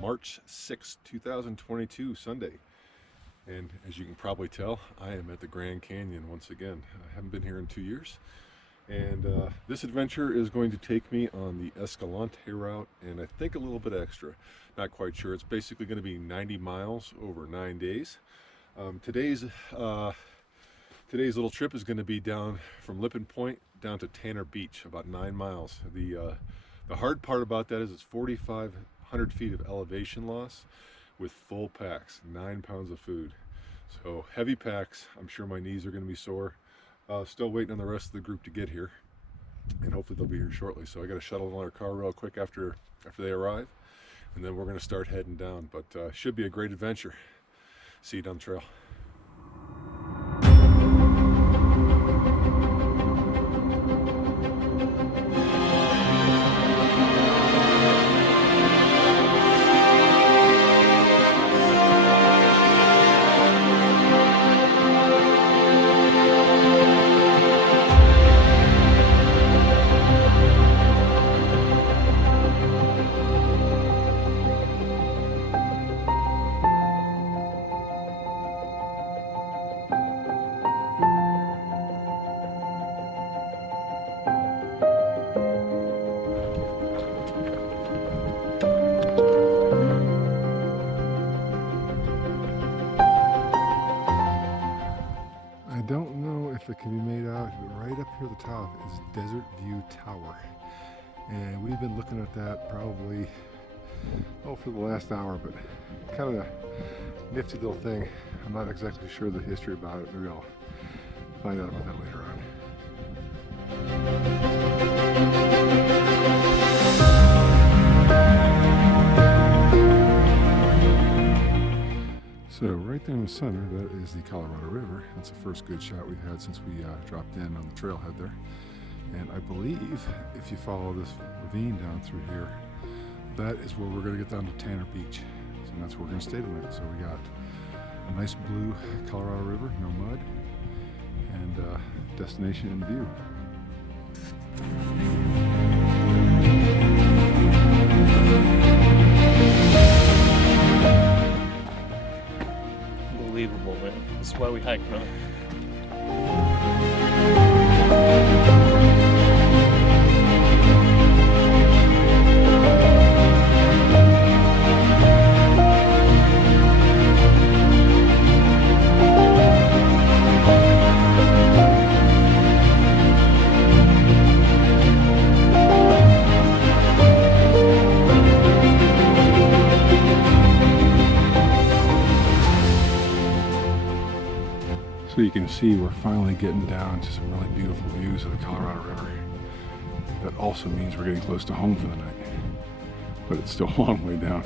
March 6th, 2022, Sunday. And as you can probably tell, I am at the Grand Canyon once again. I haven't been here in 2 years. And this adventure is going to take me on the Escalante Route, and I think a little bit extra. Not quite sure. It's basically going to be 90 miles over 9 days. Today's little trip is going to be down from Lippin Point down to Tanner Beach, about 9 miles. The hard part about that is it's 4,500 feet of elevation loss with full packs, 9 pounds of food. So heavy packs. I'm sure my knees are going to be sore. Still waiting on the rest of the group to get here, and hopefully they'll be here shortly. So I got to shuttle another car real quick after they arrive, and then we're going to start heading down. But should be a great adventure. See you down the trail. I don't know if it can be made out, but right up here at the top is Desert View Tower. And we've been looking at that probably, for the last hour, but kind of a nifty little thing. I'm not exactly sure the history about it. Maybe I'll find out about that later on. So right there in the center, that is the Colorado River. That's the first good shot we've had since we dropped in on the trailhead there. And I believe if you follow this ravine down through here, that is where we're going to get down to Tanner Beach. So that's where we're going to stay tonight. So we got a nice blue Colorado River, no mud, and destination in view. Unbelievable, man. This is why we hike, brother. So you can see we're finally getting down to some really beautiful views of the Colorado River. That also means we're getting close to home for the night, but it's still a long way down.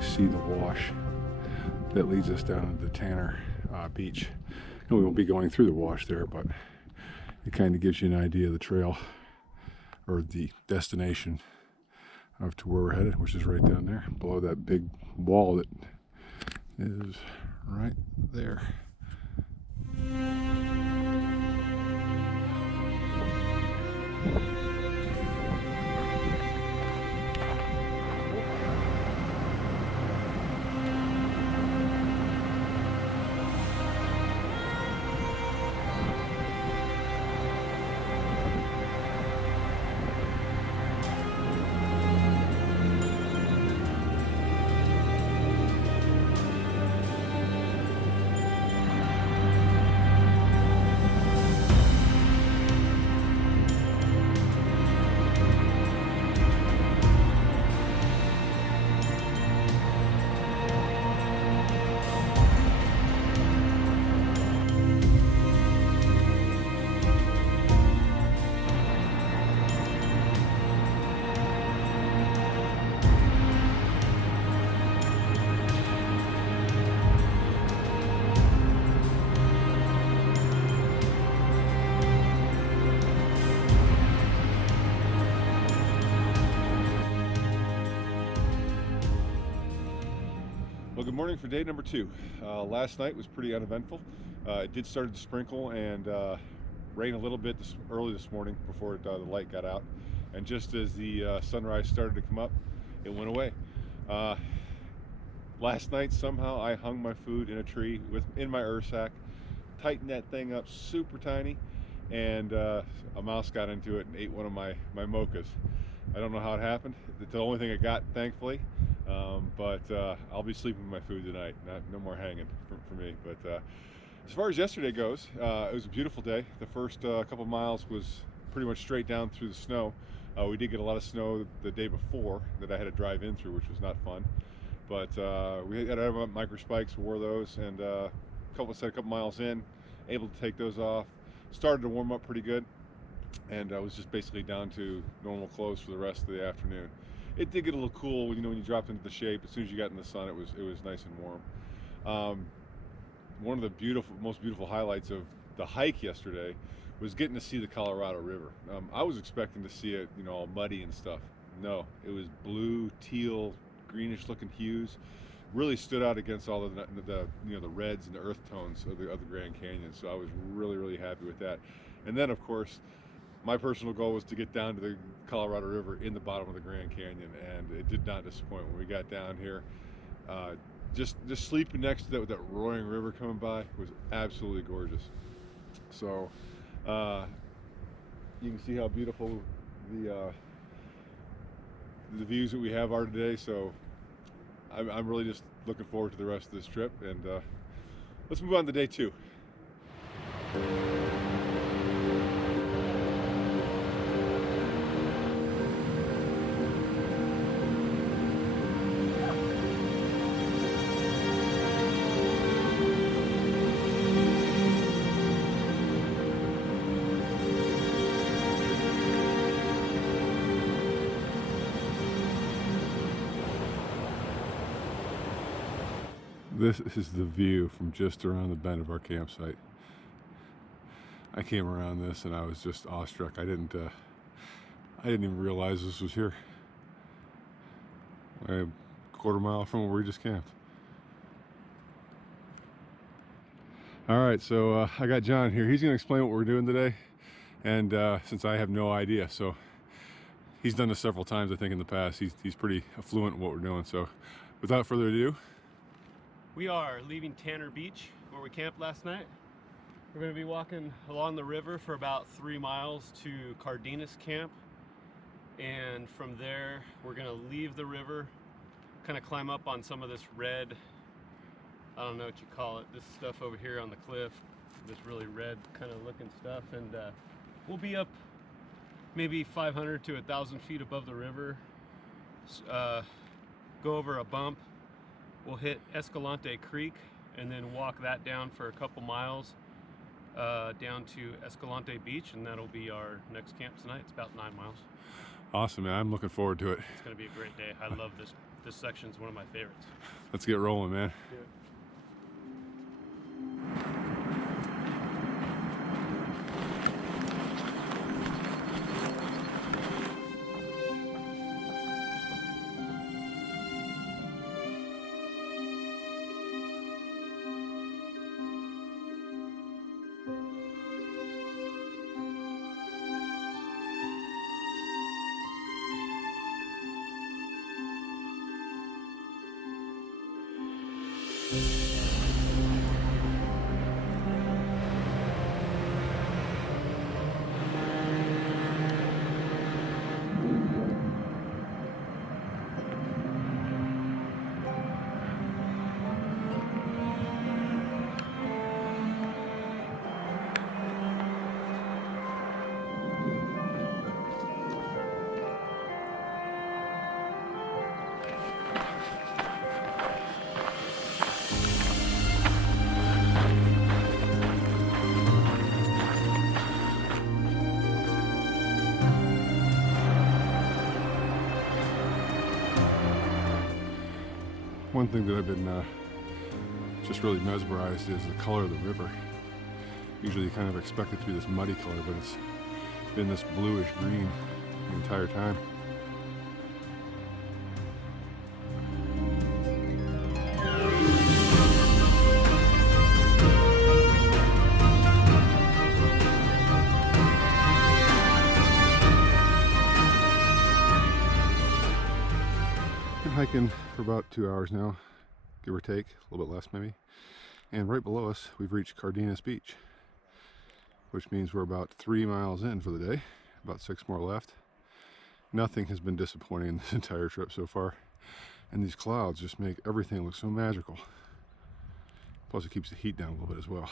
See the wash that leads us down to the Tanner Beach. And we won't be going through the wash there, but it kind of gives you an idea of the trail or the destination of to where we're headed, which is right down there below that big wall that is right there. Well, good morning for day number 2. Last night was pretty uneventful. It did start to sprinkle and rain a little bit early this morning before the light got out. And just as the sunrise started to come up, it went away. Last night, somehow I hung my food in a tree in my sack, tightened that thing up super tiny, and a mouse got into it and ate one of my mochas. I don't know how it happened. It's the only thing I got, thankfully. But I'll be sleeping with my food tonight. No more hanging for me. But as far as yesterday goes, it was a beautiful day. The first couple miles was pretty much straight down through the snow. We did get a lot of snow the day before that I had to drive in through, which was not fun. But we had micro spikes, wore those, and a couple miles in, able to take those off. Started to warm up pretty good, and I was just basically down to normal clothes for the rest of the afternoon. It did get a little cool, when you dropped into the shape. As soon as you got in the sun, it was nice and warm. One of the most beautiful highlights of the hike yesterday was getting to see the Colorado River. I was expecting to see it, all muddy and stuff. No, it was blue, teal, greenish looking hues. Really stood out against all of the reds and the earth tones of the Grand Canyon. So I was really happy with that. And then, of course, my personal goal was to get down to the Colorado River in the bottom of the Grand Canyon, and it did not disappoint when we got down here. Just sleeping next to that with that roaring river coming by was absolutely gorgeous. So you can see how beautiful the views that we have are today. So I'm really just looking forward to the rest of this trip, and let's move on to day 2. This is the view from just around the bend of our campsite. I came around this and I was just awestruck. I didn't even realize this was here. A quarter mile from where we just camped. All right, so I got John here. He's going to explain what we're doing today, and since I have no idea, so he's done this several times, I think, in the past. He's pretty fluent in what we're doing. So, without further ado. We are leaving Tanner Beach, where we camped last night. We're going to be walking along the river for about 3 miles to Cardenas Camp. And from there, we're going to leave the river, kind of climb up on some of this red, I don't know what you call it, this stuff over here on the cliff, this really red kind of looking stuff. And we'll be up maybe 500 to 1,000 feet above the river, go over a bump. We'll hit Escalante Creek and then walk that down for a couple miles down to Escalante Beach, and that'll be our next camp tonight. It's about 9 miles. Awesome, man. I'm looking forward to it. It's going to be a great day. I love this. This section's one of my favorites. Let's get rolling, man. Yeah. One thing that I've been just really mesmerized is the color of the river. Usually you kind of expect it to be this muddy color, but it's been this bluish green the entire time. hiking for about 2 hours now, give or take, a little bit less maybe. And right below us, we've reached Cardenas Beach, which means we're about 3 miles in for the day, about 6 more left. Nothing has been disappointing in this entire trip so far. And these clouds just make everything look so magical. Plus it keeps the heat down a little bit as well.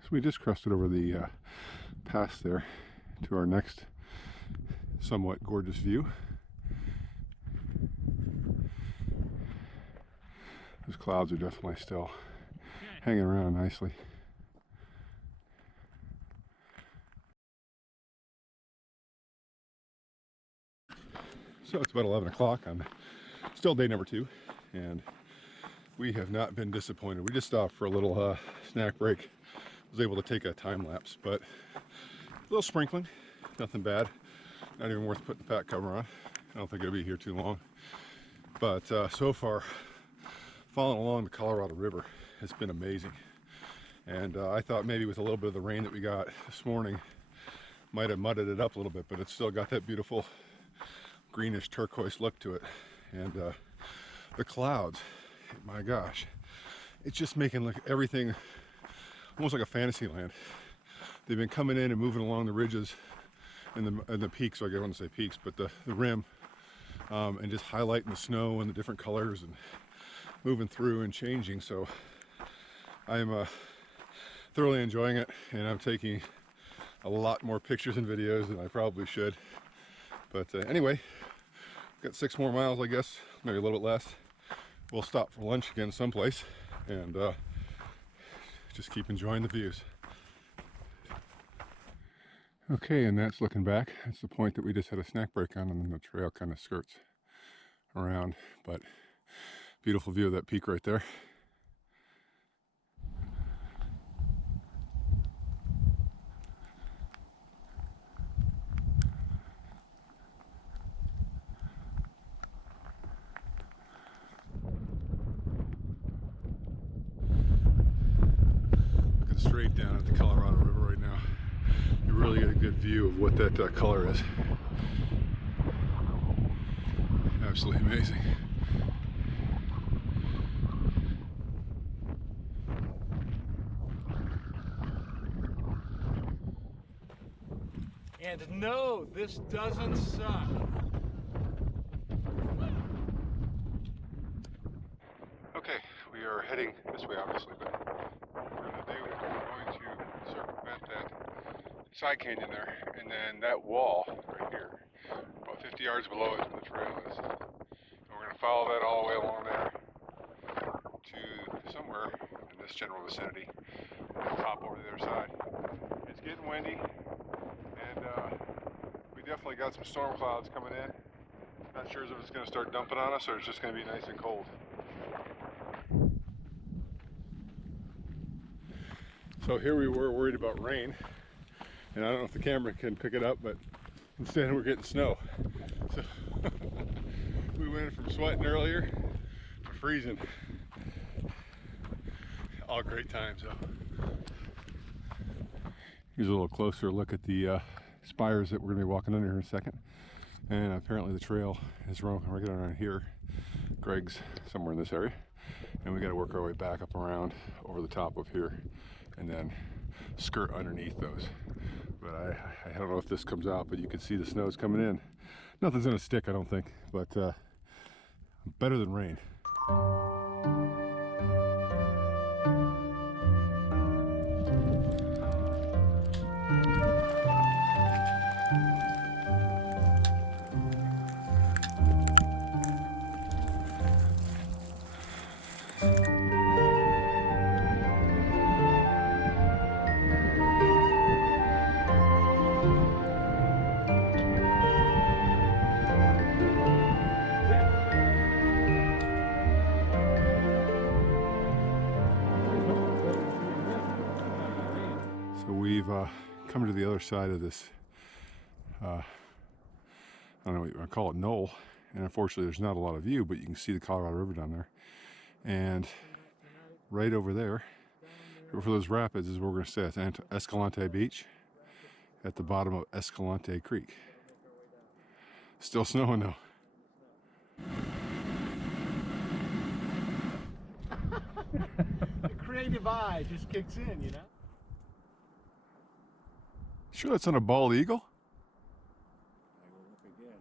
So we just crested over the pass there to our next somewhat gorgeous view. Those clouds are definitely still hanging around nicely. So it's about 11 o'clock on still day number 2, and we have not been disappointed. We just stopped for a little snack break. Was able to take a time lapse, but a little sprinkling, nothing bad. Not even worth putting the pack cover on. I don't think it'll be here too long. But so far, following along the Colorado River has been amazing. And I thought maybe with a little bit of the rain that we got this morning, might have mudded it up a little bit, but it's still got that beautiful greenish turquoise look to it. And the clouds, my gosh, it's just making look everything almost like a fantasy land. They've been coming in and moving along the ridges and the peaks, so I want to say peaks, but the rim, and just highlighting the snow and the different colors and moving through and changing. So I am thoroughly enjoying it, and I'm taking a lot more pictures and videos than I probably should. But anyway, got 6 more miles, I guess, maybe a little bit less. We'll stop for lunch again someplace and just keep enjoying the views. Okay, and that's looking back. That's the point that we just had a snack break on, and then the trail kind of skirts around. But beautiful view of that peak right there. Looking straight down at the Colorado River right now. You really get a good view of what that color is. Absolutely amazing. And no, this doesn't suck. Okay, we are heading this way, obviously, but for the day we're going to circumvent that side canyon there, and then that wall right here, about 50 yards below it, the trail is. And we're going to follow that all the way along there to somewhere in this general vicinity, and top over the other side. It's getting windy, and we definitely got some storm clouds coming in. Not sure if it's going to start dumping on us or it's just going to be nice and cold. So here we were worried about rain, and I don't know if the camera can pick it up, but instead we're getting snow. So we went from sweating earlier to freezing. All great times though. Here's a little closer look at the spires that we're going to be walking under here in a second. And apparently the trail is right around here. Greg's somewhere in this area. And we got to work our way back up around over the top of here and then skirt underneath those. But I don't know if this comes out, but you can see the snow's coming in. Nothing's going to stick, I don't think, but better than rain. So we've come to the other side of this, I don't know what you want to call it, knoll. And unfortunately there's not a lot of view, but you can see the Colorado River down there. And right over there, for those rapids, is where we're going to stay at Escalante Beach. at the bottom of Escalante Creek. Still snowing though. The creative eye just kicks in, you know? Sure that's not a bald eagle? I will look again.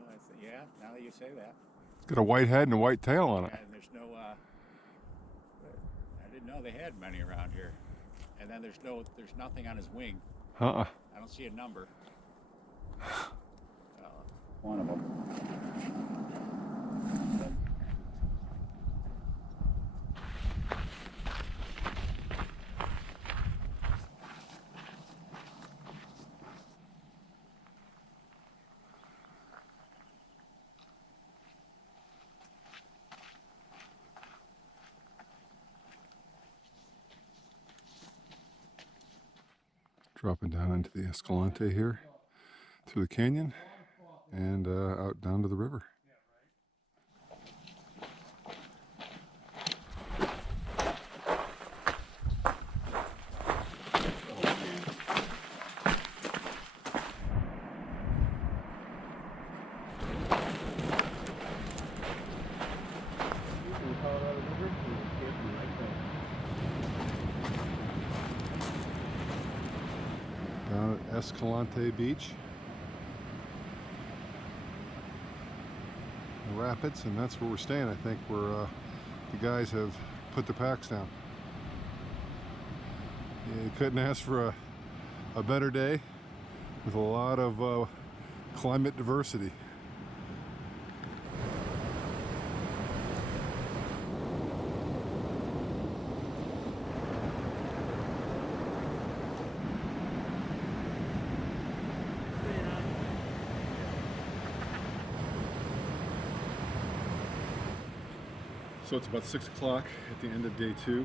Well, yeah, now that you say that. It's got a white head and a white tail on it. And there's no, I didn't know they had many around here. And then there's nothing on his wing. Uh-uh. I don't see a number. One of them. Dropping down into the Escalante here, through the canyon, and out down to the river. Down at Escalante Beach, the rapids, and that's where we're staying. I think where the guys have put their packs down. Yeah, you couldn't ask for a better day with a lot of climate diversity. So it's about 6 o'clock at the end of day 2.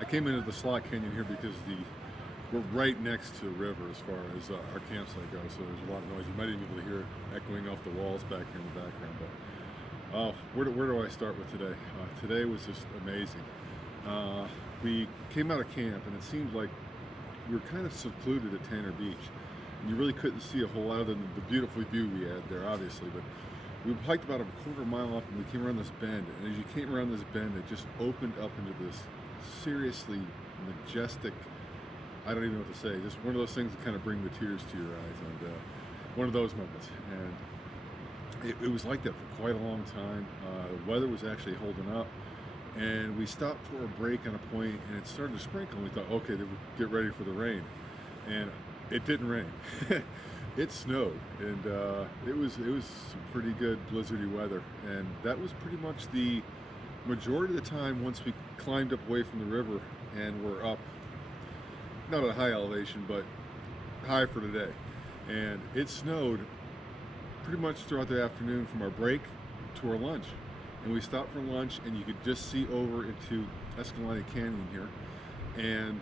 I came into the slot canyon here because we're right next to the river as far as our campsite goes, so there's a lot of noise. You might even be able to hear it echoing off the walls back here in the background. But where do I start with today? Today was just amazing. We came out of camp and it seemed like we were kind of secluded at Tanner Beach. And you really couldn't see a whole lot other than the beautiful view we had there, obviously. But we hiked about a quarter mile up and we came around this bend, and as you came around this bend it just opened up into this seriously majestic, I don't even know what to say, just one of those things that kind of bring the tears to your eyes, and one of those moments. And it was like that for quite a long time. The weather was actually holding up, and we stopped for a break on a point and it started to sprinkle, and we thought, okay, they would get ready for the rain, and it didn't rain. It snowed, and it was some pretty good blizzardy weather, and that was pretty much the majority of the time once we climbed up away from the river and we're up, not at a high elevation, but high for today. And it snowed pretty much throughout the afternoon from our break to our lunch. And we stopped for lunch and you could just see over into Escalante Canyon here, and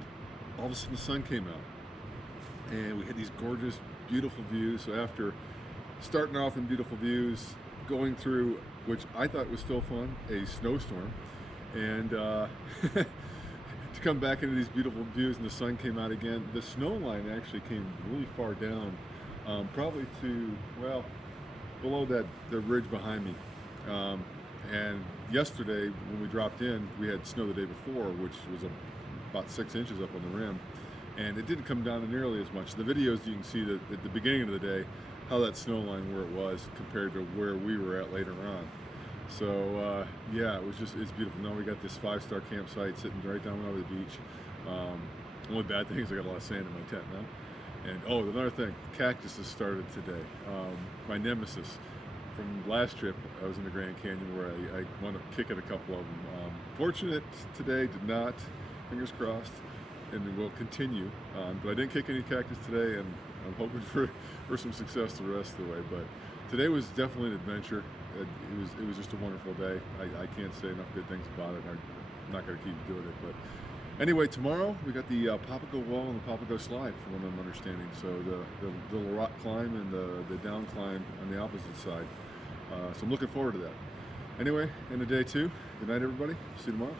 all of a sudden the sun came out and we had these gorgeous, beautiful views. So after starting off in beautiful views, going through, which I thought was still fun, a snowstorm, and to come back into these beautiful views and the sun came out again. The snow line actually came really far down, probably to, well, below the ridge behind me. And yesterday when we dropped in, we had snow the day before, which was about 6 inches up on the rim, and it didn't come down nearly as much. The videos, you can see that at the beginning of the day how that snow line where it was compared to where we were at later on. So yeah, it's beautiful. Now we got this 5-star campsite sitting right down over the beach. Only bad thing is I got a lot of sand in my tent now. And oh, another thing, cactus has started today. My nemesis from last trip, I was in the Grand Canyon where I wound up kicking a couple of them. Fortunate today, did not, fingers crossed, and will continue. But I didn't kick any cactus today, and I'm hoping for some success the rest of the way. But today was definitely an adventure. It was just a wonderful day. I can't say enough good things about it. I'm not going to keep doing it. But anyway, tomorrow we got the Papago Wall and the Papago Slide, from what I'm understanding. So the little rock climb and the down climb on the opposite side. So I'm looking forward to that. Anyway, end of day 2. Good night, everybody. See you tomorrow.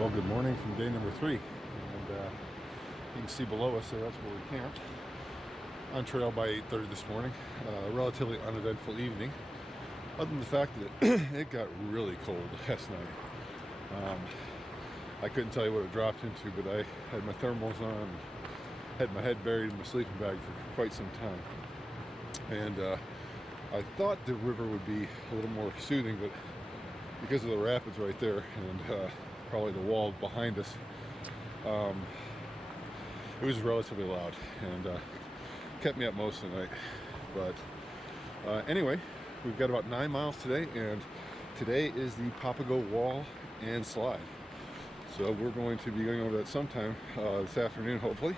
Well, good morning from day number 3, and you can see below us there, that's where we camped on trail by 8:30 this morning. Relatively uneventful evening, other than the fact that it got really cold last night. I couldn't tell you what it dropped into, but I had my thermals on and had my head buried in my sleeping bag for quite some time. And I thought the river would be a little more soothing, but because of the rapids right there and probably the wall behind us, it was relatively loud and kept me up most of the night. But anyway, we've got about 9 miles today, and today is the Papago Wall and Slide. So we're going to be going over that sometime this afternoon, hopefully,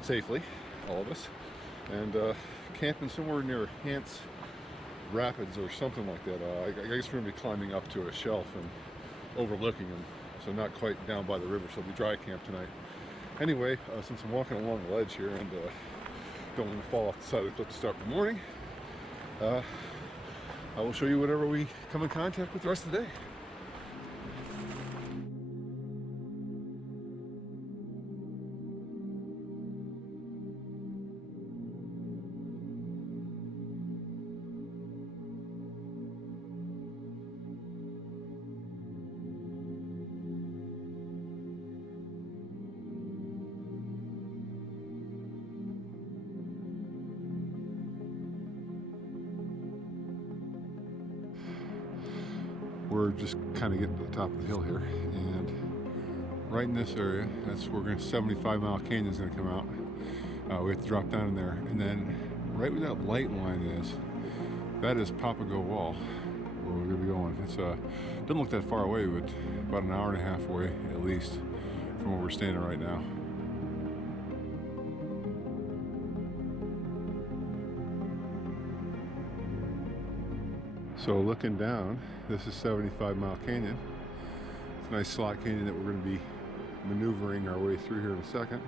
safely, all of us, and camping somewhere near Hance Rapids or something like that. I guess we're going to be climbing up to a shelf and overlooking them, so not quite down by the river, so it'll be dry camp tonight. Anyway, since I'm walking along the ledge here and don't want to fall off the side of the cliff to start the morning, I will show you whatever we come in contact with the rest of the day. We're just kind of getting to the top of the hill here, and right in this area, that's where 75 Mile Canyon is going to come out. We have to drop down in there, and then right where that light line is, that is Papago Wall, where we're going to be going. It's doesn't look that far away, but about an hour and a half away at least from where we're standing right now. So looking down, this is 75 Mile Canyon. It's a nice slot canyon that we're going to be maneuvering our way through here in a second.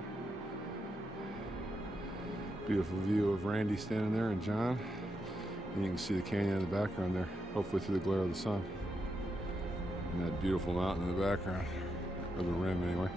Beautiful view of Randy standing there and John. And you can see the canyon in the background there, hopefully through the glare of the sun. And that beautiful mountain in the background, or the rim anyway.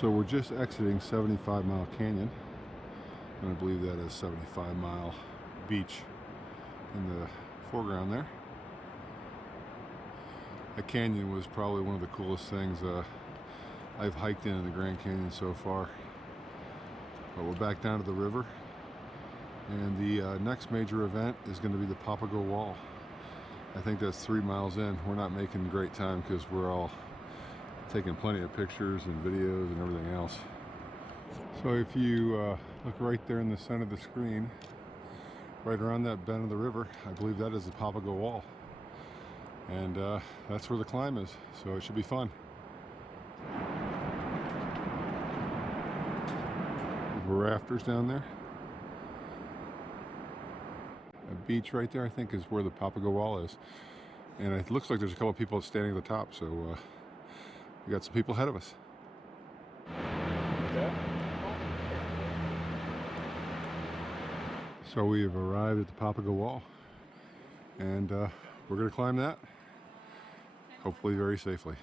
So we're just exiting 75 Mile Canyon, and I believe that is 75 Mile Beach in the foreground there. The canyon was probably one of the coolest things I've hiked in the Grand Canyon so far. But we're back down to the river, and the next major event is going to be the Papago Wall. I think that's 3 miles in. We're not making great time because we're all taking plenty of pictures and videos and everything else. So if you look right there in the center of the screen, right around that bend of the river, I believe that is the Papago Wall. And that's where the climb is, so it should be fun. rafters down there. A beach right there, I think, is where the Papago Wall is. And it looks like there's a couple of people standing at the top, so we got some people ahead of us. Yeah. So we have arrived at the Papago Wall, and we're going to climb that, hopefully very safely.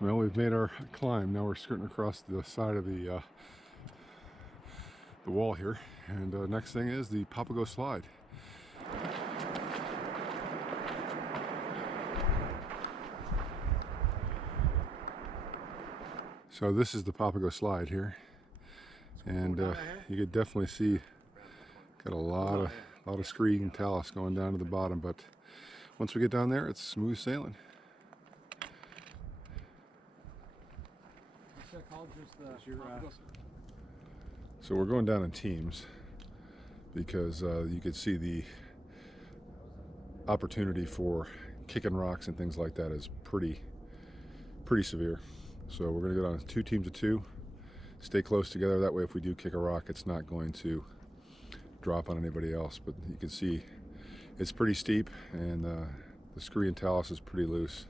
Well, we've made our climb. Now we're skirting across the side of the wall here, and next thing is the Papago slide. So this is the Papago slide here, and you could definitely see got a lot of scree and talus going down to the bottom, but once we get down there, it's smooth sailing. So we're going down in teams because you could see the opportunity for kicking rocks and things like that is pretty severe. So we're going to go down in 2 teams of 2, stay close together. That way if we do kick a rock, it's not going to drop on anybody else. But you can see it's pretty steep, and the scree and talus is pretty loose.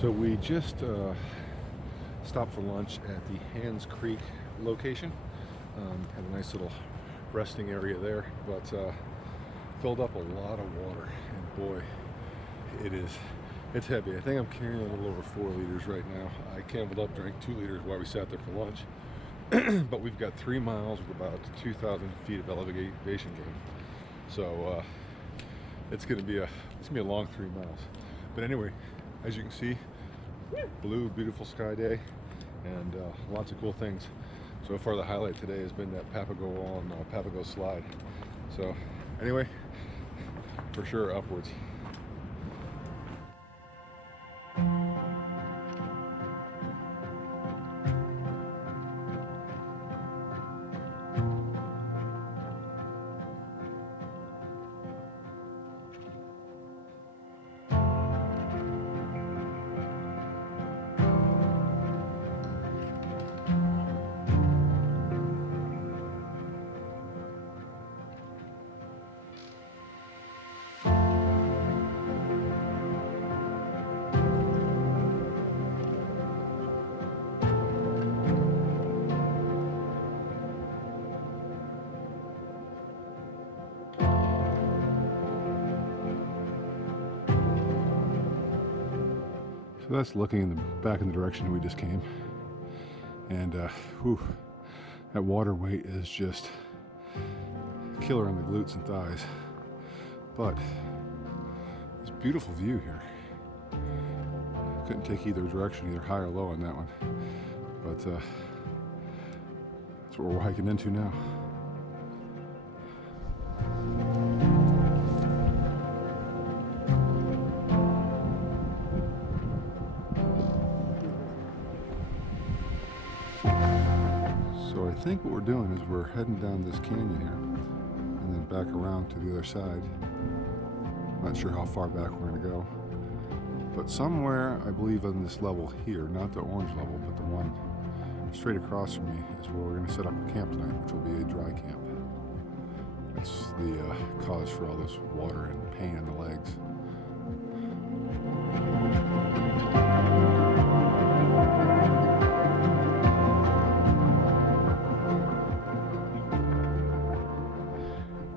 So we just stopped for lunch at the Hands Creek location. Had a nice little resting area there, but filled up a lot of water, and boy, it's heavy. I think I'm carrying a little over 4 liters right now. I cambled up, drank 2 liters while we sat there for lunch. but we've got 3 miles with about 2,000 feet of elevation gain. So it's gonna be a long 3 miles. But anyway, as you can see, blue, beautiful sky day, and lots of cool things. So far, the highlight today has been that Papago on Papago slide. So anyway, for sure upwards. So that's looking back in the direction we just came, and whew, that water weight is just killer on the glutes and thighs. But this beautiful view here. Couldn't take either direction, either high or low on that one. But that's what we're hiking into now. So I think what we're doing is we're heading down this canyon here and then back around to the other side. Not sure how far back we're going to go, but somewhere I believe on this level here, not the orange level, but the one straight across from me, is where we're going to set up a camp tonight, which will be a dry camp. That's the cause for all this water and pain in the legs.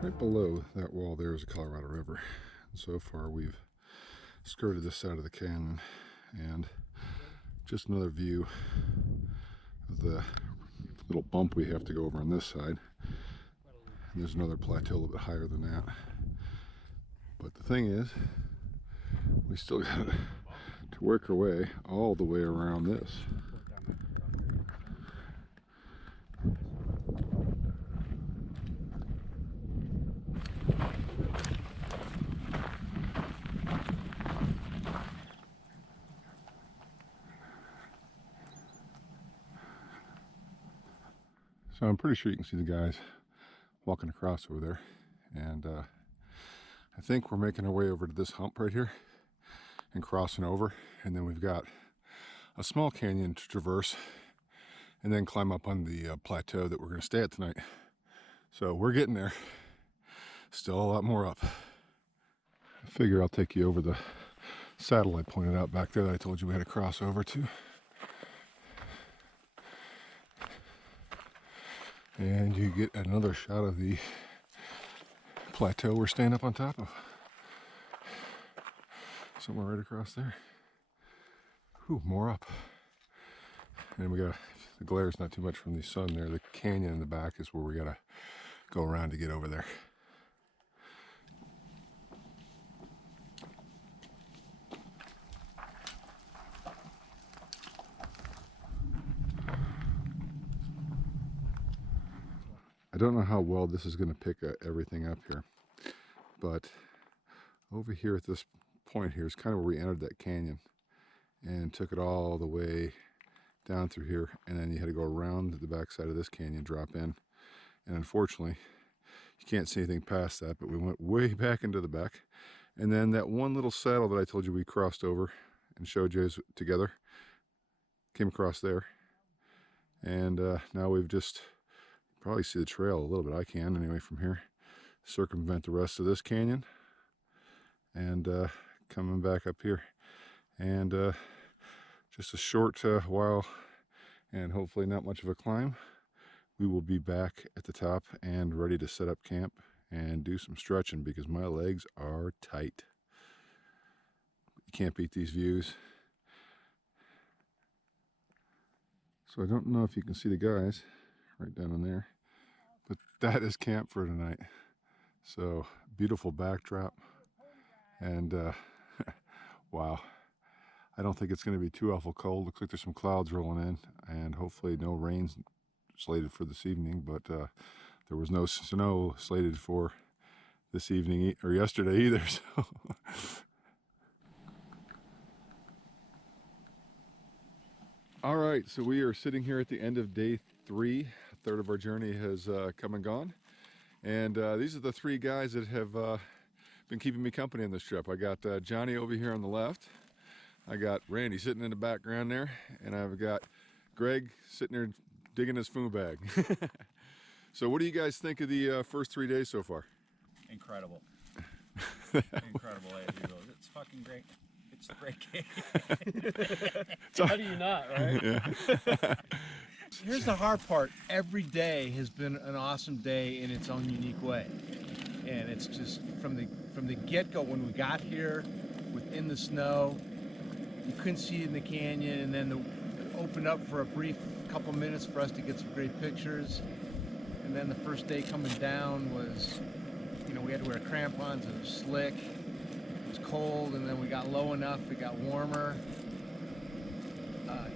Right below that wall there is the Colorado River. And so far we've skirted this side of the canyon, and just another view of the little bump we have to go over on this side. And there's another plateau a little bit higher than that. But the thing is, we still got to work our way all the way around this. So I'm pretty sure you can see the guys walking across over there, and I think we're making our way over to this hump right here and crossing over, and then we've got a small canyon to traverse and then climb up on the plateau that we're going to stay at tonight. So we're getting there. Still a lot more up. I figure I'll take you over the saddle I pointed out back there that I told you we had to cross over to. And you get another shot of the plateau we're staying up on top of. Somewhere right across there. Whew, more up. And we got, the glare's not too much from the sun there. The canyon in the back is where we gotta go around to get over there. I don't know how well this is going to pick everything up here, but over here at this point here is kind of where we entered that canyon and took it all the way down through here, and then you had to go around the back side of this canyon, drop in, and unfortunately you can't see anything past that, but we went way back into the back, and then that one little saddle that I told you we crossed over and showed you together came across there, and now we've just probably see the trail a little bit. I can anyway from here. Circumvent the rest of this canyon and coming back up here, and just a short while and hopefully not much of a climb, we will be back at the top and ready to set up camp and do some stretching because my legs are tight. You can't beat these views. So I don't know if you can see the guys. right down in there. But that is camp for tonight. So beautiful backdrop, and wow. I don't think it's going to be too awful cold. Looks like there's some clouds rolling in, and hopefully no rain's slated for this evening, but there was no snow slated for this evening or yesterday either. So all right, so we are sitting here at the end of day 3. A third of our journey has come and gone, and these are the 3 guys that have been keeping me company on this trip. I got Johnny over here on the left, I got Randy sitting in the background there, and I've got Greg sitting there digging his food bag. So what do you guys think of the first 3 days so far? Incredible. Incredible as usual. It's fucking great. It's a great game. How do you not, right? Yeah. Here's the hard part. Every day has been an awesome day in its own unique way. And it's just from the get-go when we got here, within the snow, you couldn't see it in the canyon, and then it opened up for a brief couple minutes for us to get some great pictures. And then the first day coming down was, we had to wear crampons, it was slick, it was cold, and then we got low enough, it got warmer.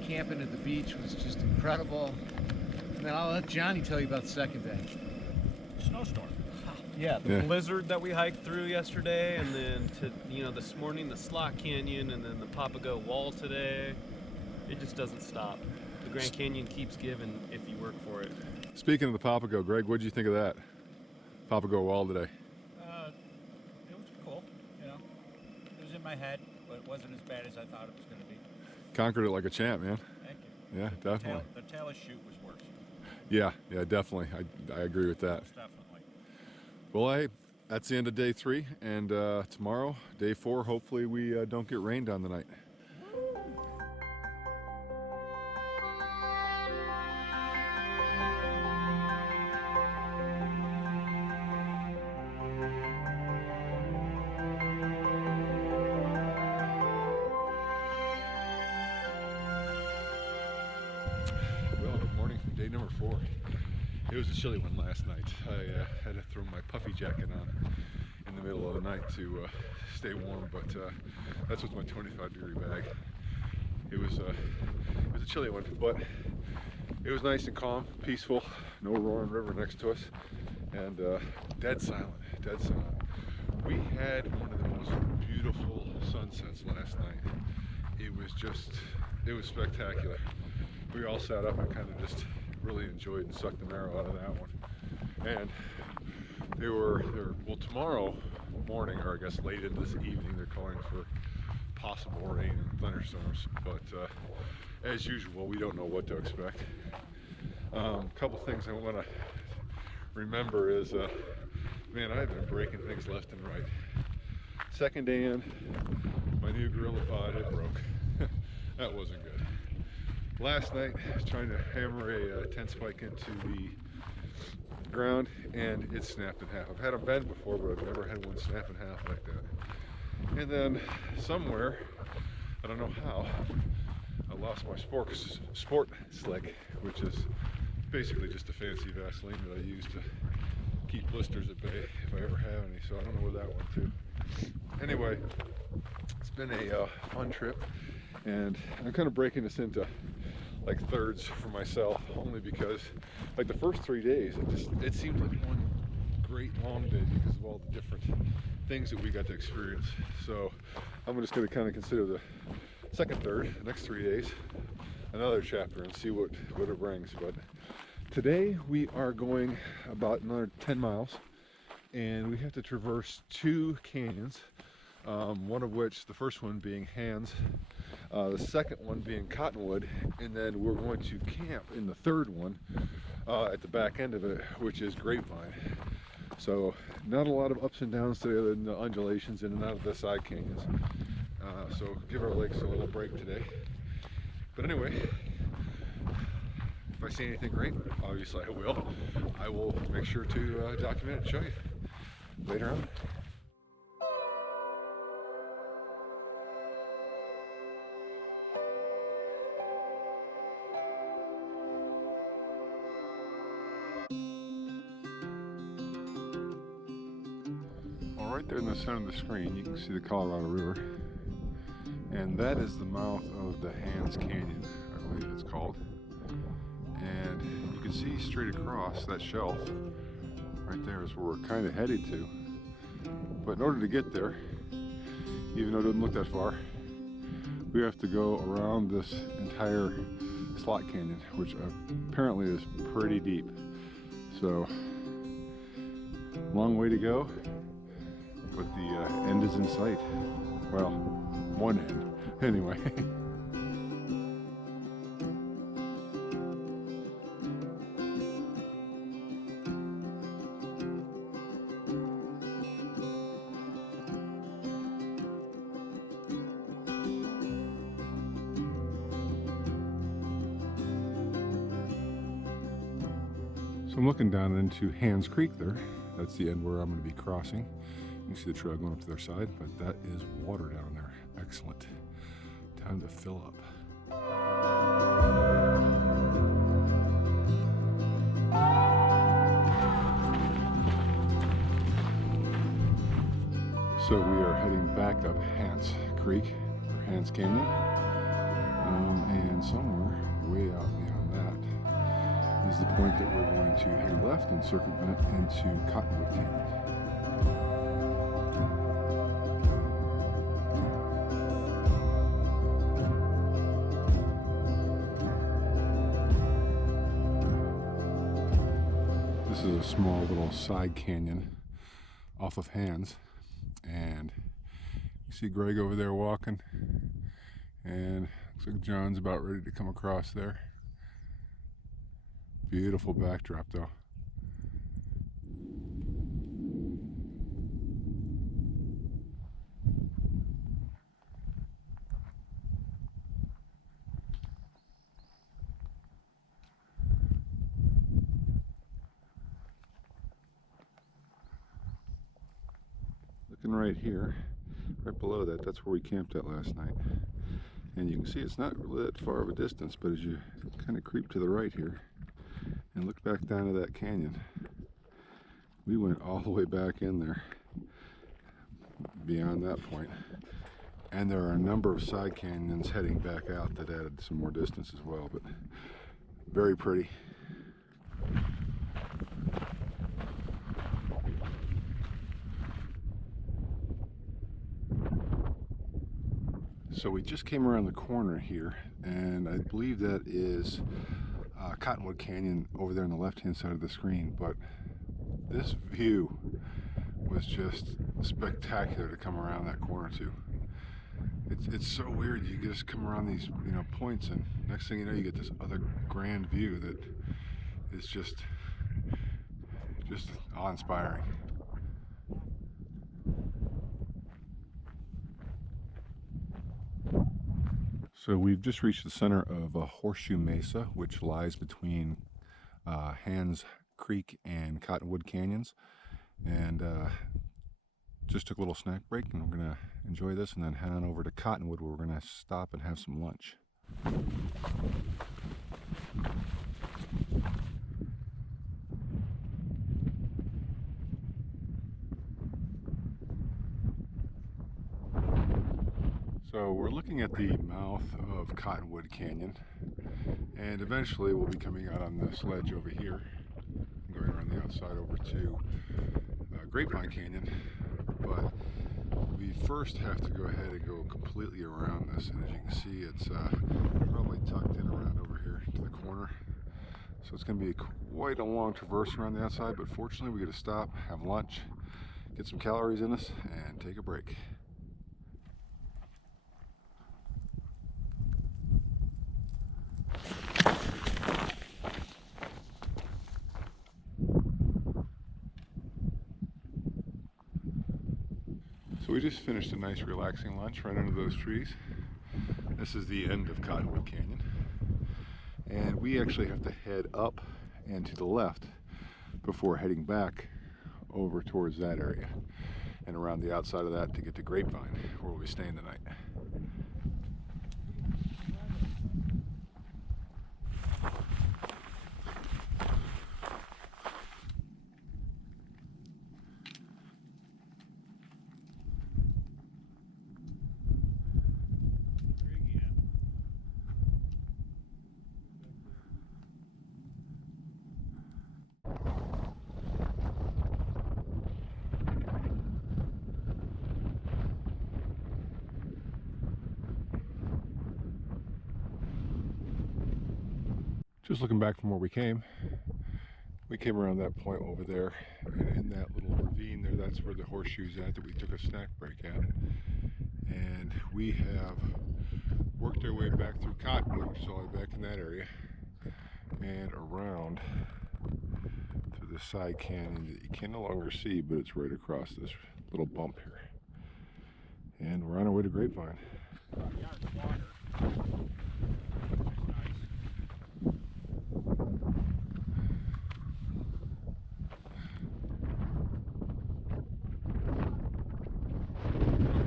Camping at the beach was just incredible. And then I'll let Johnny tell you about the second day. Snowstorm. Yeah, the Yeah. blizzard that we hiked through yesterday, and then this morning the Slot Canyon, and then the Papago Wall today. It just doesn't stop. The Grand Canyon keeps giving if you work for it. Speaking of the Papago, Greg, what did you think of that Papago Wall today? It was cool, It was in my head, but it wasn't as bad as I thought it was going to be. Conquered it like a champ, man. Thank you. Yeah, definitely. The Taylor chute was worse. Yeah, definitely. I agree with that. Most definitely. Well, hey, that's the end of day 3, and tomorrow, day 4, hopefully we don't get rained on tonight. Well, good morning from day number 4. It was a chilly one last night. I had to throw my puffy jacket on in the middle of the night to stay warm, but that's with my 25-degree bag. It was a chilly one, but it was nice and calm, peaceful, no roaring river next to us, and dead silent, dead silent. We had one of the most beautiful sunsets last night. It was spectacular. We all sat up and kind of just really enjoyed and sucked the marrow out of that one. And well, tomorrow morning, or I guess late into this evening, they're calling for possible rain and thunderstorms. But as usual, we don't know what to expect. A couple things I want to remember is, man, I've been breaking things left and right. Second day in, my new Gorilla Pod, it broke. That wasn't good. Last night, I was trying to hammer a tent spike into the ground, and it snapped in half. I've had them bend before, but I've never had one snap in half like that. And then somewhere, I don't know how, I lost my sport slick, which is basically just a fancy Vaseline that I use to keep blisters at bay if I ever have any. So I don't know where that went to. Anyway, it's been a fun trip, and I'm kind of breaking this into like thirds for myself, only because like the first 3 days it seemed like one great long day because of all the different things that we got to experience. So I'm just going to kind of consider the second third, the next 3 days, another chapter and see what it brings. But today we are going about another 10 miles, and we have to traverse 2 canyons, one of which, the first one being Hands, the second one being Cottonwood, and then we're going to camp in the third one at the back end of it, which is Grapevine. So not a lot of ups and downs today other than the undulations in and out of the side canyons. So give our legs a little break today. But anyway, if I see anything great, obviously I will. I will make sure to document it and show you later on. right there in the center of the screen, you can see the Colorado River. And that is the mouth of the Hands Canyon, I believe it's called. And you can see straight across that shelf, right there is where we're kind of headed to. But in order to get there, even though it doesn't look that far, we have to go around this entire slot canyon, which apparently is pretty deep. So, long way to go, but the end is in sight. Well, one end, anyway. So I'm looking down into Hands Creek there. That's the end where I'm going to be crossing. You can see the trail going up to their side, but that is water down there. Excellent. Time to fill up. So we are heading back up Hands Creek, or Hands Canyon, and somewhere way out beyond that is the point that we're going to hang left and circumvent into Cottonwood Canyon. This is a small little side canyon off of Hands, and you see Greg over there walking, and looks like John's about ready to come across there. Beautiful backdrop though. Looking right here, right below that, that's where we camped at last night. And you can see it's not really that far of a distance, but as you kind of creep to the right here and look back down to that canyon, we went all the way back in there beyond that point. And there are a number of side canyons heading back out that added some more distance as well, but very pretty. So we just came around the corner here, and I believe that is Cottonwood Canyon over there on the left-hand side of the screen, but this view was just spectacular to come around that corner to. It's so weird, you just come around these points, and next thing you know you get this other grand view that is just awe-inspiring. So we've just reached the center of a Horseshoe Mesa, which lies between Hands Creek and Cottonwood Canyons, and just took a little snack break, and we're going to enjoy this and then head on over to Cottonwood, where we're going to stop and have some lunch. So we're looking at the mouth of Cottonwood Canyon, and eventually we'll be coming out on this ledge over here, going around the outside over to Grapevine Canyon, but we first have to go ahead and go completely around this, and as you can see, it's probably tucked in around over here to the corner. So it's going to be quite a long traverse around the outside, but fortunately we get to stop, have lunch, get some calories in us, and take a break. So we just finished a nice relaxing lunch right under those trees. This is the end of Cottonwood Canyon. And we actually have to head up and to the left before heading back over towards that area and around the outside of that to get to Grapevine, where we'll be staying the night. Just looking back from where we came around that point over there, and in that little ravine there, that's where the horseshoe's at that we took a snack break at. And we have worked our way back through Cottonwood, which is all the way back in that area, and around to the side canyon that you can no longer see, but it's right across this little bump here. And we're on our way to Grapevine.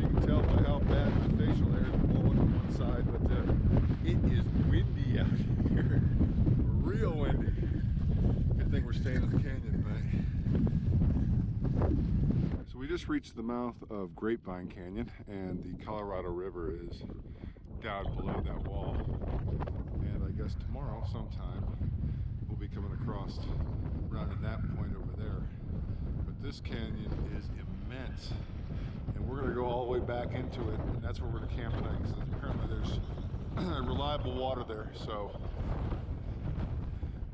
You can tell by how bad my facial hair is blowing on one side, but it is windy out here. Real windy. Good thing we're staying in the canyon tonight. So we just reached the mouth of Grapevine Canyon, and the Colorado River is down below that wall. And I guess tomorrow sometime we'll be coming across around that point over there. But this canyon is immense, and we're going to go all the way back into it, and that's where we're going to camp tonight, because apparently there's reliable water there, so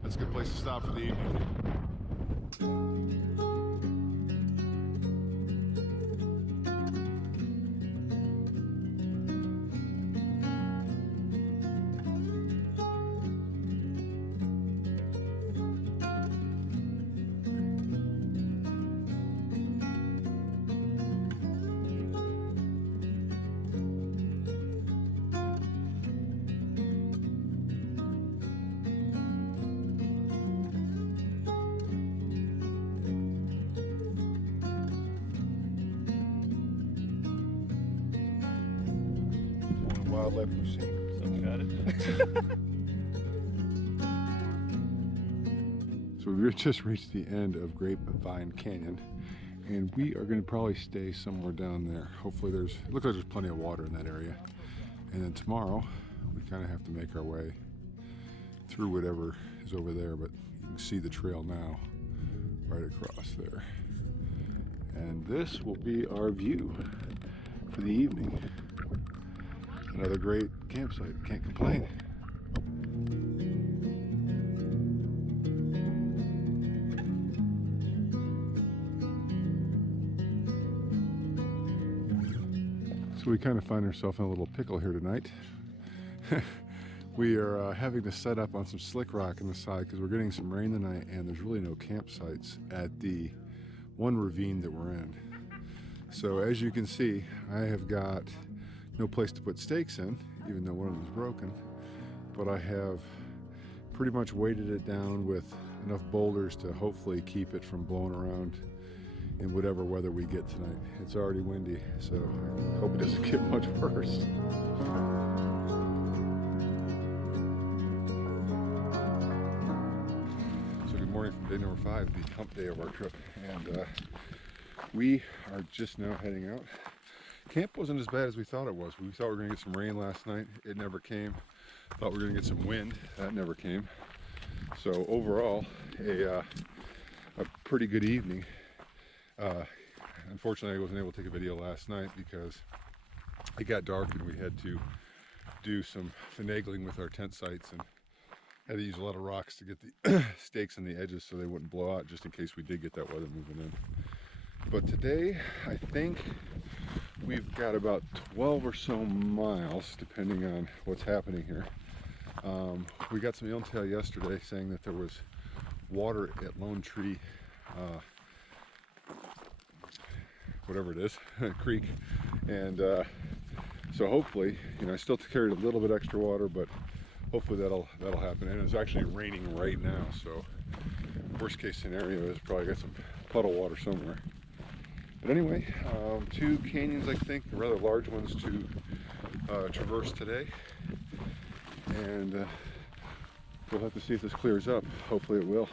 that's a good place to stop for the evening. Wildlife we've seen. Something got it. So we've just reached the end of Grapevine Canyon, and we are going to probably stay somewhere down there. Hopefully it looks like there's plenty of water in that area. And then tomorrow we kind of have to make our way through whatever is over there, but you can see the trail now right across there. And this will be our view for the evening. Another great campsite, can't complain. So we kind of find ourselves in a little pickle here tonight. We are having to set up on some slick rock on the side because we're getting some rain tonight, and there's really no campsites at the one ravine that we're in. So as you can see, I have got no place to put stakes in, even though one of them is broken, but I have pretty much weighted it down with enough boulders to hopefully keep it from blowing around in whatever weather we get tonight. It's already windy, so I hope it doesn't get much worse. So good morning from day number 5, the hump day of our trip, and we are just now heading out. Camp wasn't as bad as we thought it was. We thought we were going to get some rain last night. It never came. Thought we were going to get some wind. That never came. So overall, a pretty good evening. Unfortunately, I wasn't able to take a video last night because it got dark and we had to do some finagling with our tent sites and had to use a lot of rocks to get the stakes on the edges so they wouldn't blow out, just in case we did get that weather moving in. But today, I think we've got about 12 or so miles, depending on what's happening here. We got some intel yesterday saying that there was water at Lone Tree, whatever it is, creek, and so hopefully, you know, I still carried a little bit extra water, but hopefully that'll happen. And it's actually raining right now, so worst case scenario is probably got some puddle water somewhere. But anyway, 2 canyons, I think, rather large ones to traverse today, and we'll have to see if this clears up. Hopefully it will.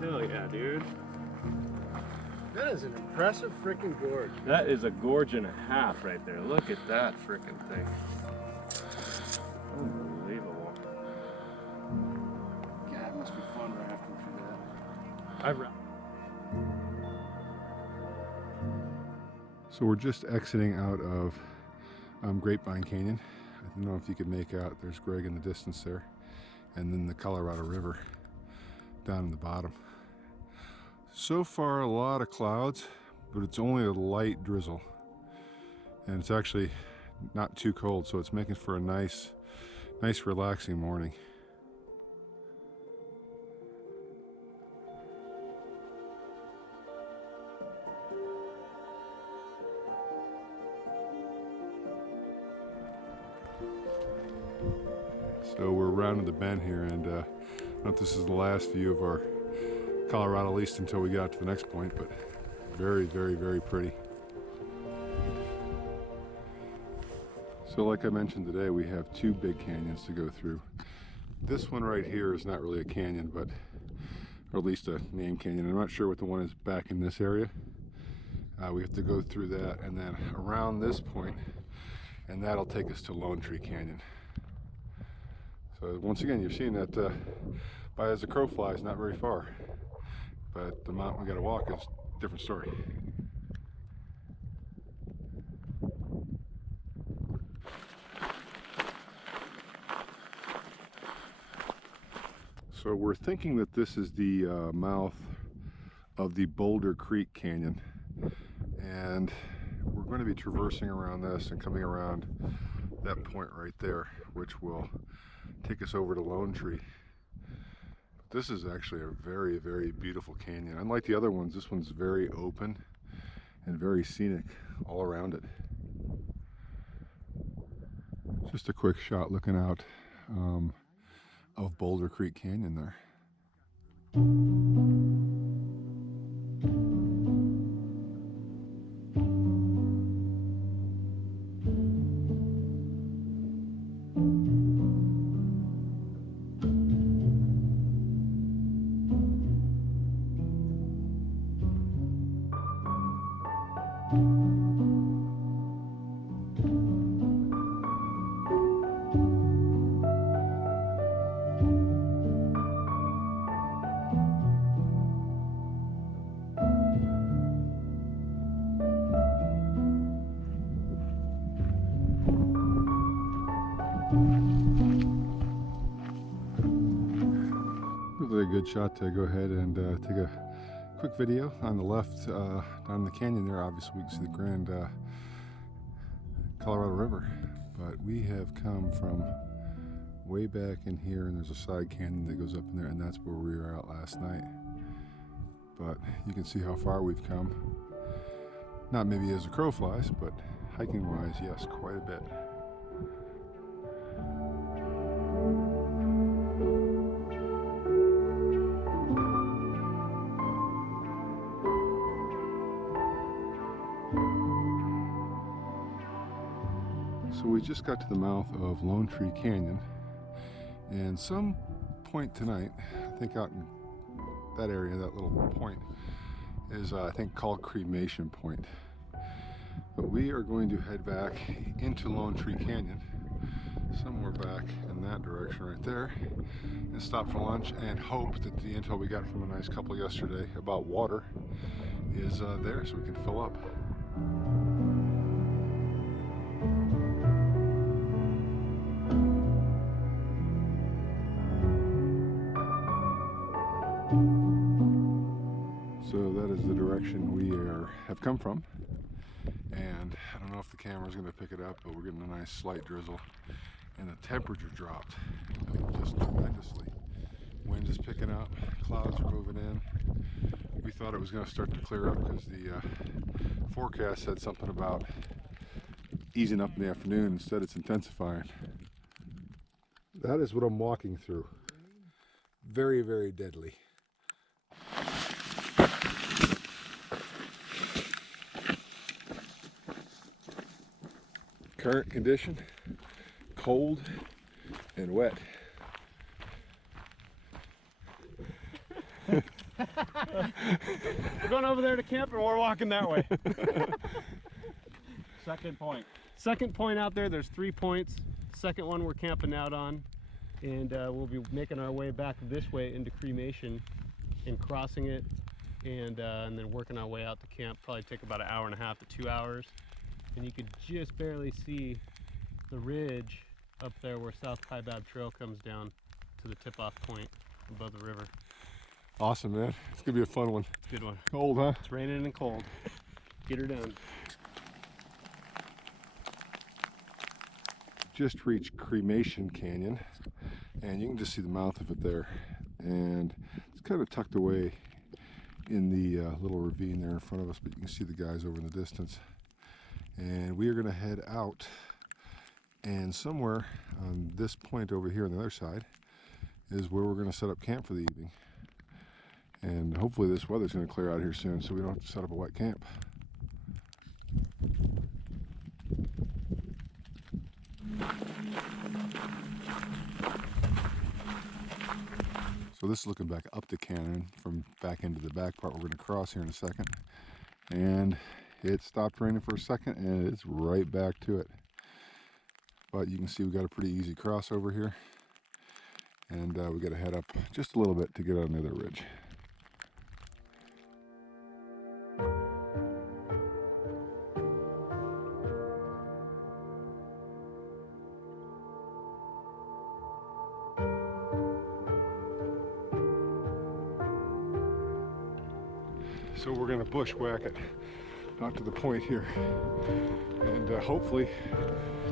Hell yeah, dude. That is an impressive freaking gorge. That is a gorge and a half right there. Look at that freaking thing. Unbelievable. God, it must be fun rafting through that. I've So we're just exiting out of Grapevine Canyon. I don't know if you could make out, there's Greg in the distance there, and then the Colorado River down in the bottom. So far, a lot of clouds, but it's only a light drizzle, and it's actually not too cold, so it's making for a nice relaxing morning. So we're rounding the bend here, and I don't know if this is the last view of our Colorado, at least until we get out to the next point, but very, very, very pretty. So like I mentioned today, we have two big canyons to go through. This one right here is not really a canyon, but or at least a named canyon. I'm not sure what the one is back in this area. We have to go through that and then around this point, and that'll take us to Lone Tree Canyon. So once again, you're seeing that by as the crow flies, not very far. But the mountain we gotta walk is a different story. So we're thinking that this is the mouth of the Boulder Creek Canyon. And we're going to be traversing around this and coming around that point right there, which will take us over to Lone Tree. This is actually a very, very beautiful canyon. Unlike the other ones, this one's very open and very scenic all around it. Just a quick shot looking out of Boulder Creek Canyon there. A good shot to go ahead and take a quick video. On the left, down the canyon there, obviously we can see the grand Colorado River, but we have come from way back in here, and there's a side canyon that goes up in there, and that's where we were out last night. But you can see how far we've come. Not maybe as a crow flies, but hiking wise, yes, quite a bit. So we just got to the mouth of Lone Tree Canyon, and some point tonight, I think out in that area, that little point, is I think called Cremation Point. But we are going to head back into Lone Tree Canyon, somewhere back in that direction right there, and stop for lunch and hope that the intel we got from a nice couple yesterday about water is there so we can fill up. So that is the direction we have come from, and I don't know if the camera is going to pick it up, but we're getting a nice slight drizzle, and the temperature dropped just tremendously. Wind is picking up, clouds are moving in. We thought it was going to start to clear up because the forecast said something about easing up in the afternoon. Instead, it's intensifying. That is what I'm walking through. Very, very deadly. Current condition, cold and wet. We're going over there to camp and we're walking that way. Second point. Second point out there, there's 3 points. Second one we're camping out on. And we'll be making our way back this way into Cremation and crossing it and then working our way out to camp. Probably take about 1.5 hours to 2 hours. And you could just barely see the ridge up there where South Kaibab Trail comes down to the tip-off point above the river. Awesome, man. It's gonna be a fun one. Good one. Cold, huh? It's raining and cold. Get her done. Just reached Cremation Canyon, and you can just see the mouth of it there. And it's kind of tucked away in the little ravine there in front of us, but you can see the guys over in the distance. And we are gonna head out, and somewhere on this point over here on the other side is where we're gonna set up camp for the evening. And hopefully this weather's gonna clear out here soon so we don't have to set up a wet camp. So this is looking back up the canyon from back into the back part we're going to cross here in a second. And it stopped raining for a second and it's right back to it. But you can see we got a pretty easy crossover here. And we got to head up just a little bit to get on the other ridge. So we're going to bushwhack it out to the point here and hopefully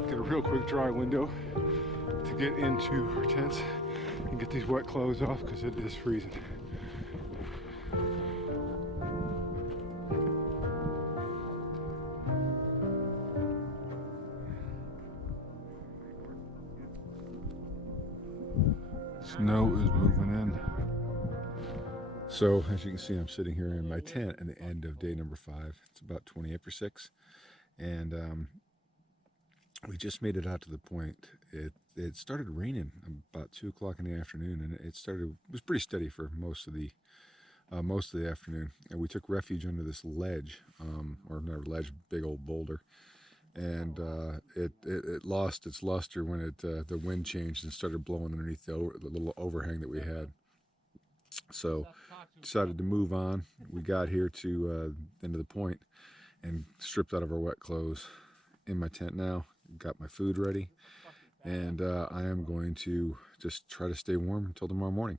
get a real quick dry window to get into our tents and get these wet clothes off because it is freezing. Snow is moving in. So as you can see, I'm sitting here in my tent at the end of day number 5. It's about 20 after 6, and we just made it out to the point. It started raining about 2 o'clock in the afternoon, and it was pretty steady for most of the afternoon. And we took refuge under this ledge, or not a ledge, big old boulder, and it lost its luster when the wind changed and started blowing underneath the little overhang that we had. So decided to move on. We got here to the end of the point and stripped out of our wet clothes in my tent now. Got my food ready, and I am going to just try to stay warm until tomorrow morning.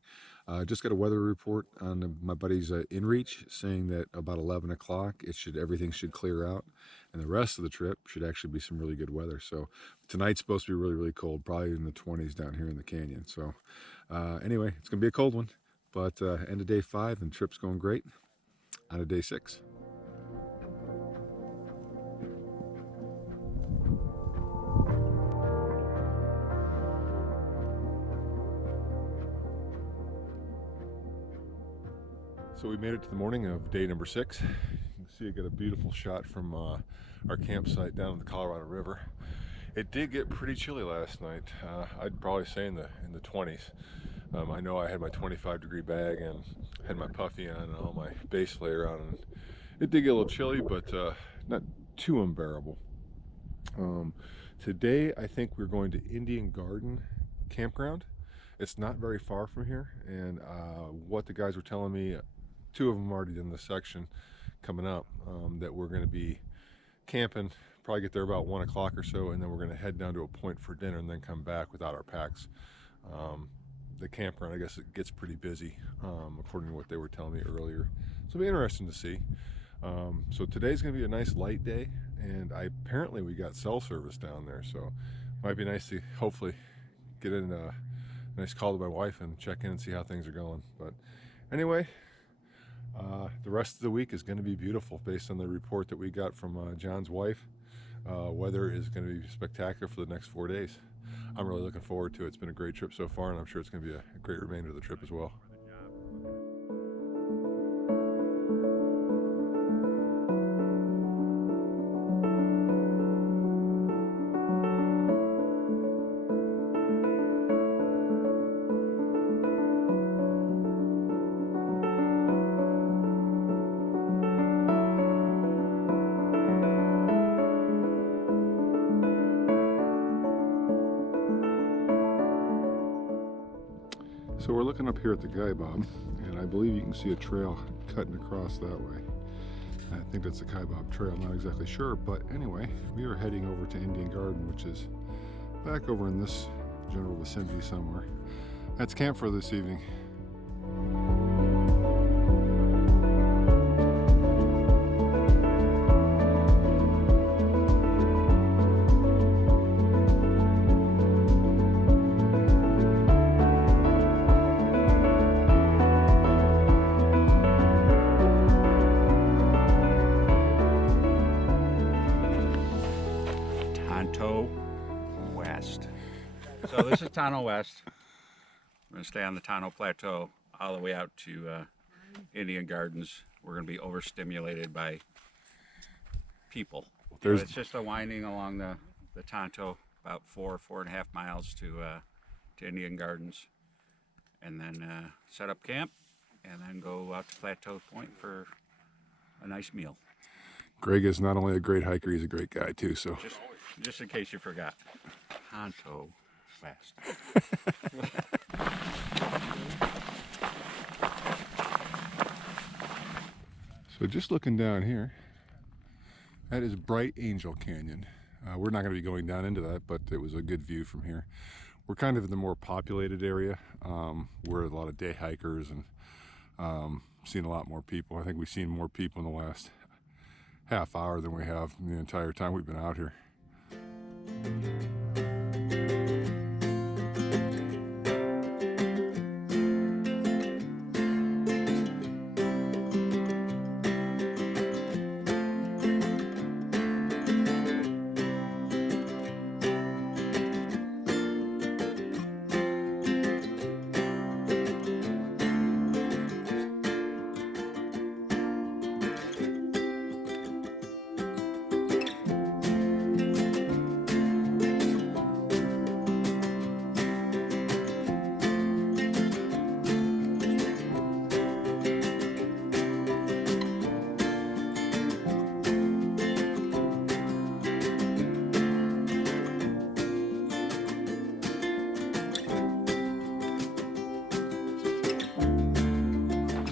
Just got a weather report on my buddy's InReach saying that about 11 o'clock everything should clear out, and the rest of the trip should actually be some really good weather. So tonight's supposed to be really, really cold, probably in the 20s down here in the canyon. So anyway, it's gonna be a cold one. But end of day 5 and trip's going great. On to day 6. So we made it to the morning of day number 6. You can see I got a beautiful shot from our campsite down in the Colorado River. It did get pretty chilly last night. I'd probably say in the 20s. I know I had my 25-degree bag and had my puffy on and all my base layer on, and it did get a little chilly, but not too unbearable. Today I think we're going to Indian Garden Campground. It's not very far from here, and what the guys were telling me, 2 of them already done this section coming up, that we're going to be camping, probably get there about 1 o'clock or so, and then we're going to head down to a point for dinner and then come back without our packs. The campground, I guess, it gets pretty busy, according to what they were telling me earlier. So it'll be interesting to see. So today's going to be a nice light day, and apparently we got cell service down there, so it might be nice to hopefully get in a nice call to my wife and check in and see how things are going. But anyway, the rest of the week is going to be beautiful based on the report that we got from John's wife. Weather is going to be spectacular for the next 4 days. I'm really looking forward to it. It's been a great trip so far, and I'm sure it's going to be a great remainder of the trip as well. So we're looking up here at the Guy Bob, and I believe you can see a trail cutting across that way. I think that's the Guy Bob Trail, not exactly sure, but anyway, we are heading over to Indian Garden, which is back over in this general vicinity somewhere. That's camp for this evening. Tonto West. So this is Tonto West. We're going to stay on the Tonto Plateau all the way out to Indian Gardens. We're going to be overstimulated by people. It's just a winding along the Tonto, about 4.5 miles to Indian Gardens, and then set up camp, and then go out to Plateau Point for a nice meal. Greg is not only a great hiker, he's a great guy too, so. Just in case you forgot, Tonto West. So just looking down here, that is Bright Angel Canyon. We're not going to be going down into that, but it was a good view from here. We're kind of in the more populated area. We're a lot of day hikers and seen a lot more people. I think we've seen more people in the last half hour than we have in the entire time we've been out here.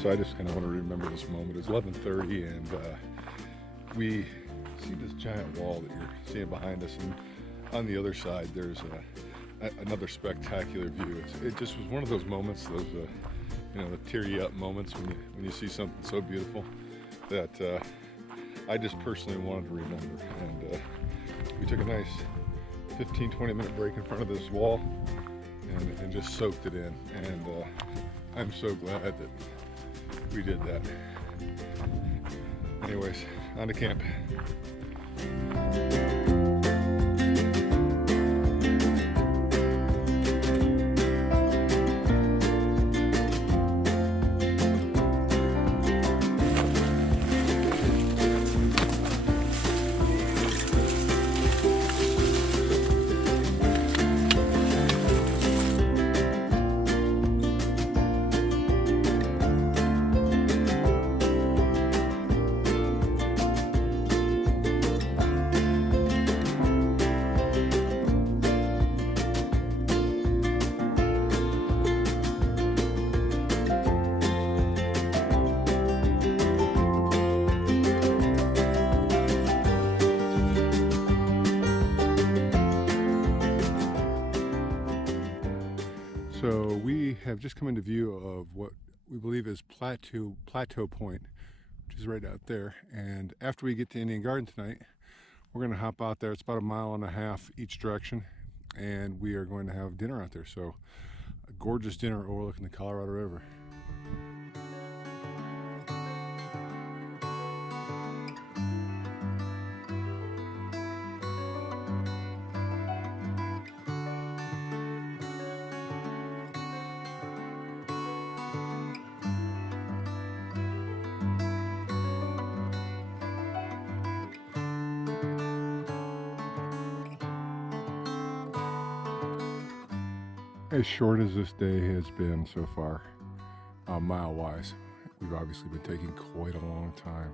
So I just kind of want to remember this moment. It's 11:30 and we see this giant wall that you're seeing behind us, and on the other side there's another spectacular view. It just was one of those moments, those you know, the tear you up moments when you see something so beautiful that I just personally wanted to remember. And we took a nice 15-20 minute break in front of this wall and just soaked it in, and I'm so glad that we did that. Anyways, on to camp. So we have just come into view of what we believe is Plateau Point, which is right out there. And after we get to Indian Garden tonight, we're going to hop out there. It's about 1.5 miles each direction, and we are going to have dinner out there. So a gorgeous dinner overlooking the Colorado River. As short as this day has been so far, mile-wise, we've obviously been taking quite a long time.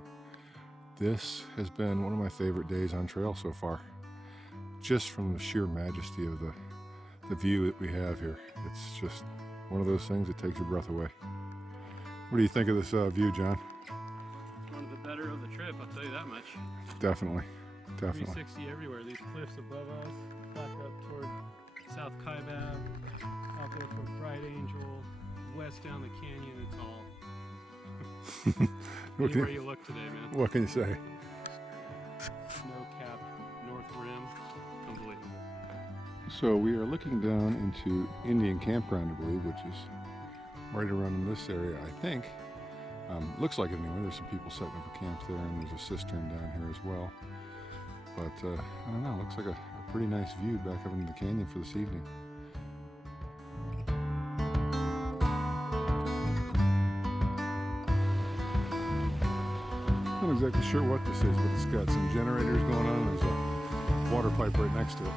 This has been one of my favorite days on trail so far, just from the sheer majesty of the view that we have here. It's just one of those things that takes your breath away. What do you think of this view, John? One of the better of the trip, I'll tell you that much. Definitely, definitely. 360 everywhere. These cliffs above us, back up toward South Kaibab, out there toward Bright Angel, west down the canyon. It's all anywhere you look today, man. What can you say? Snow-capped North Rim, unbelievable. So we are looking down into Indian campground, I believe, which is right around in this area, I think. Looks like it anyway. There's some people setting up a camp there, and there's a cistern down here as well. But I don't know, looks like a pretty nice view back up into the canyon for this evening. Not exactly sure what this is, but it's got some generators going on. There's a water pipe right next to it.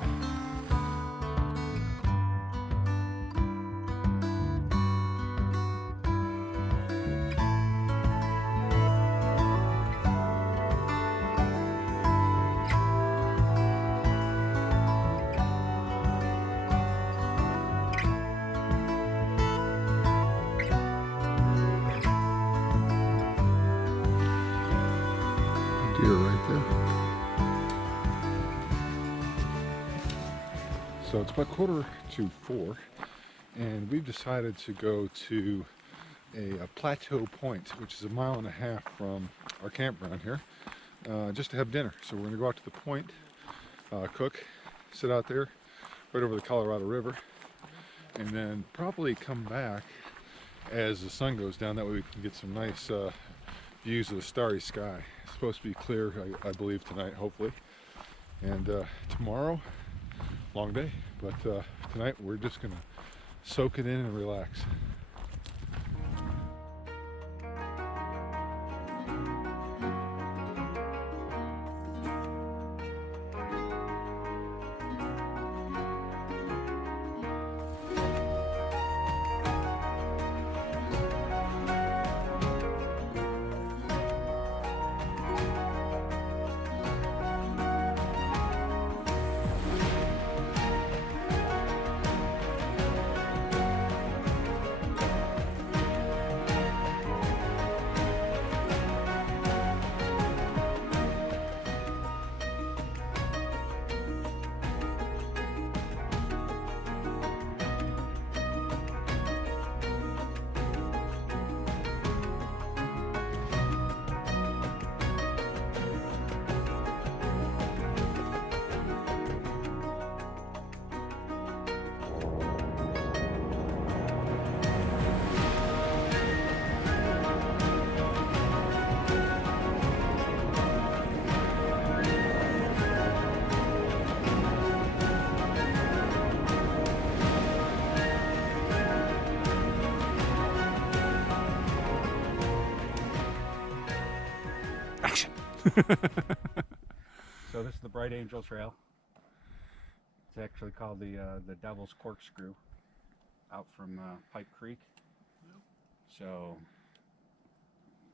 Deer right there. So it's about 3:45, and we've decided to go to a plateau point, which is 1.5 miles from our campground here, just to have dinner. So we're going to go out to the point, cook, sit out there right over the Colorado River, and then probably come back as the sun goes down. That way we can get some nice views of the starry sky. It's supposed to be clear, I believe, tonight, hopefully. And tomorrow, long day. But tonight we're just gonna soak it in and relax. So this is the Bright Angel Trail. It's actually called the Devil's Corkscrew, out from Pipe Creek. So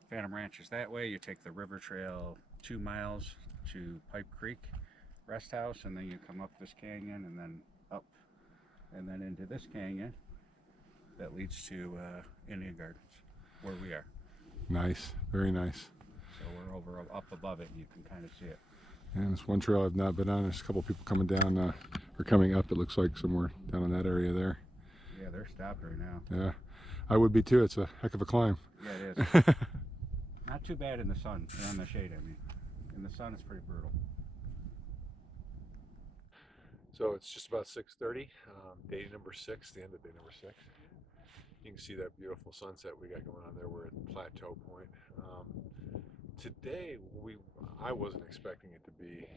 Phantom Ranch is that way. You take the river trail 2 miles to Pipe Creek Rest House, and then you come up this canyon and then up and then into this canyon that leads to Indian Gardens, where we are. Nice, very nice. So we're over up above it, and you can kind of see it. And it's one trail I've not been on. There's a couple people coming down or coming up. It looks like somewhere down in that area there. Yeah, they're stopped right now. Yeah, I would be too. It's a heck of a climb. Yeah, it is. Not too bad in the sun, or in the shade, I mean. In the sun, it's pretty brutal. So it's just about 6:30, day number 6, the end of day number 6. You can see that beautiful sunset we got going on there. We're at Plateau Point. Today, I wasn't expecting it to be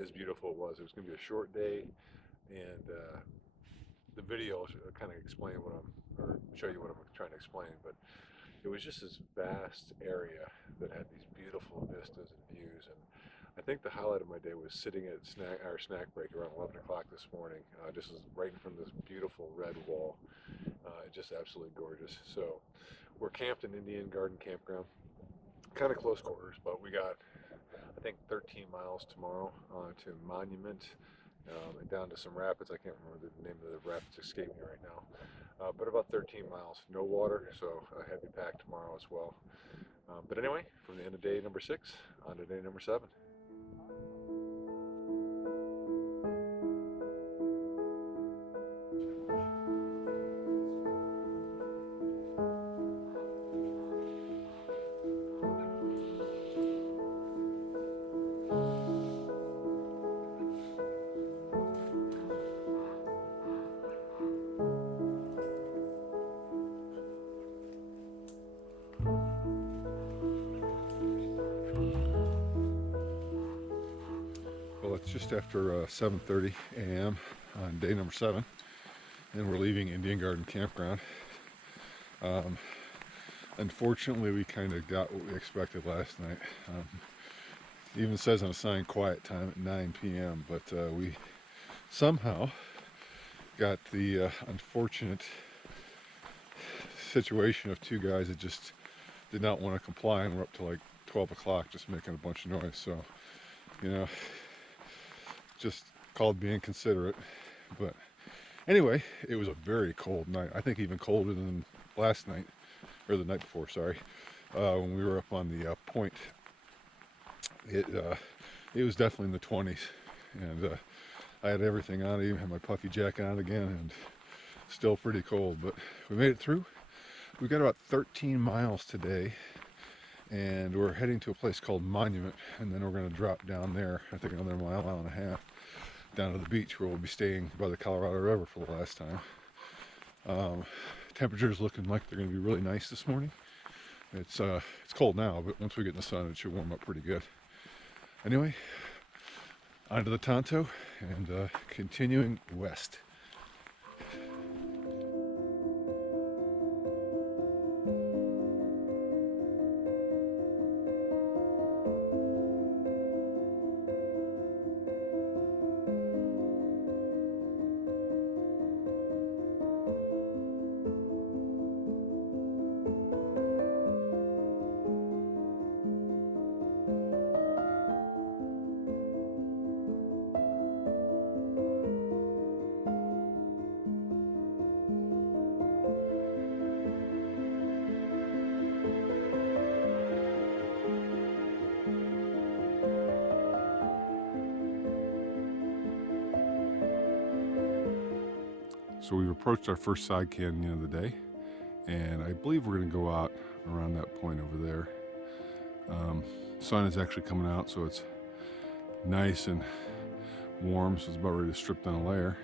as beautiful as it was. It was going to be a short day, and the video will kind of explain or show you what I'm trying to explain. But it was just this vast area that had these beautiful vistas and views. And I think the highlight of my day was sitting at our snack break around 11 o'clock this morning, just right in front of this beautiful red wall. Just absolutely gorgeous. So we're camped in Indian Garden Campground, kind of close quarters, but we got, I think, 13 miles tomorrow to Monument and down to some rapids. I can't remember the name of the rapids escaping me right now. But about 13 miles. No water, so a heavy pack tomorrow as well. But anyway, from the end of day number 6 on to day number 7. Well, it's just after 7:30 a.m. on day number 7, and we're leaving Indian Garden Campground. Unfortunately, we kind of got what we expected last night. It even says on a sign quiet time at 9 p.m., but we somehow got the unfortunate situation of 2 guys that just did not want to comply, and we're up to like 12 o'clock just making a bunch of noise. So, you know, just called being considerate. But anyway, it was a very cold night. I think even colder than last night, or the night before, sorry, when we were up on the point. It was definitely in the 20s, and I had everything on. I even had my puffy jacket on again, and still pretty cold, but we made it through. We got about 13 miles today, and we're heading to a place called Monument, and then we're going to drop down there, I think another mile and a half, down to the beach where we'll be staying by the Colorado River for the last time. Temperature's looking like they're going to be really nice this morning. It's cold now, but once we get in the sun, it should warm up pretty good. Anyway, on to the Tonto and continuing west. So we've approached our first side canyon of the day, and I believe we're going to go out around that point over there. Sun is actually coming out, so it's nice and warm, so it's about ready to strip down a layer.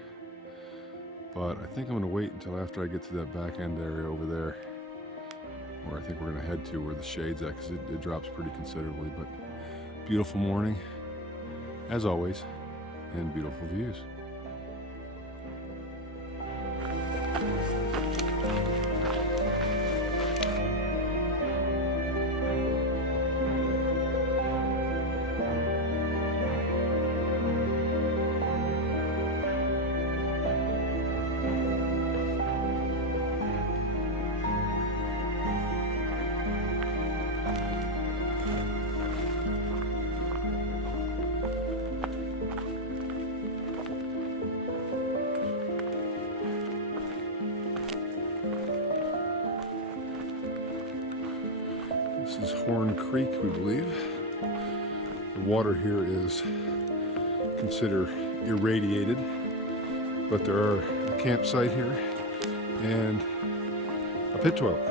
But I think I'm going to wait until after I get to that back end area over there, where I think we're going to head to, where the shade's at, because it drops pretty considerably. But beautiful morning, as always, and beautiful views. This is Horn Creek, we believe. The water here is considered irradiated, but there are a campsite here and a pit toilet.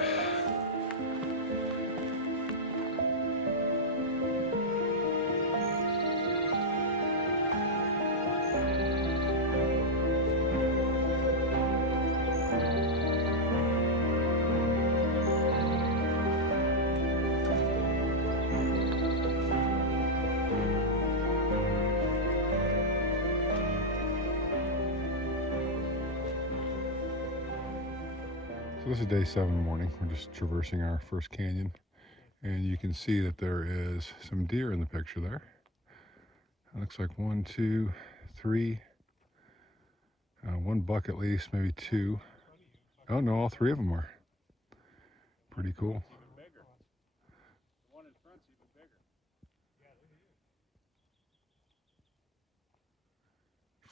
So this is day 7 morning. We're just traversing our first canyon, and you can see that there is some deer in the picture there. It looks like 1, 2, 3, 1 buck at least, maybe 2. Oh no, all 3 of them are. Pretty cool.